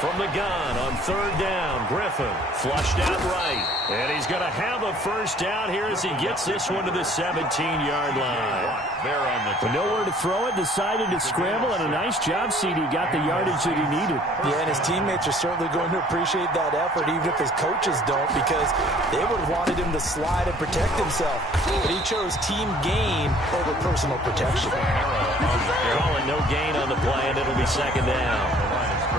From the gun on third down, Griffin flushed out right. And he's going to have a first down here as he gets this one to the 17-yard line. There on the But nowhere to throw it, decided to scramble, and a nice job, CD. Got the yardage that he needed. Yeah, and his teammates are certainly going to appreciate that effort, even if his coaches don't, because they would have wanted him to slide and protect himself. But he chose team gain over personal protection. Calling no gain on the play, and it'll be second down.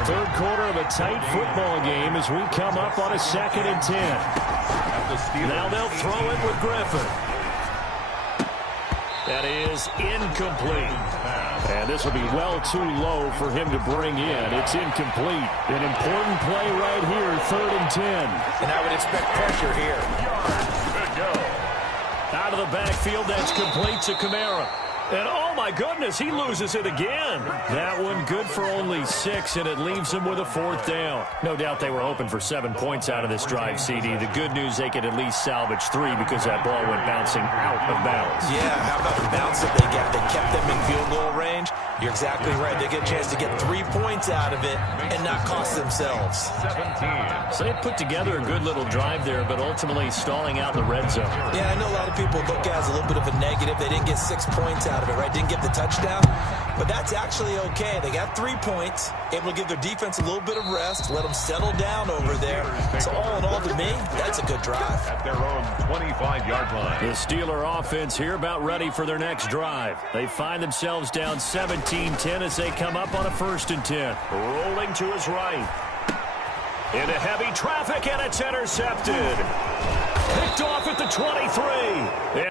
Third quarter of a tight football game as we come up on a 2nd and 10. Now they'll throw it with Griffin. That is incomplete. And this will be well too low for him to bring in. It's incomplete. An important play right here, 3rd and 10. And I would expect pressure here. Good go. Out of the backfield, that's complete to Kamara. And, oh, my goodness, he loses it again. That one good for only 6, and it leaves him with a 4th down. No doubt they were hoping for 7 points out of this drive, CD. The good news, they could at least salvage 3 because that ball went bouncing out of bounds. Yeah, how about the bounce that they got? They kept them in field goal range. You're exactly right. They get a chance to get 3 points out of it and not cost themselves. 17. So they put together a good little drive there, but ultimately stalling out in the red zone. Yeah, I know a lot of people look at it as a little bit of a negative. They didn't get 6 points out of it, right? Didn't get the touchdown. but that's actually okay. They got 3 points, able to give their defense a little bit of rest, let them settle down over there. So all in all, to me, that's a good drive. At their own 25-yard line. The Steeler offense here about ready for their next drive. They find themselves down 17-10 as they come up on a 1st and 10. Rolling to his right. Into heavy traffic, and it's intercepted. Picked off at the 23.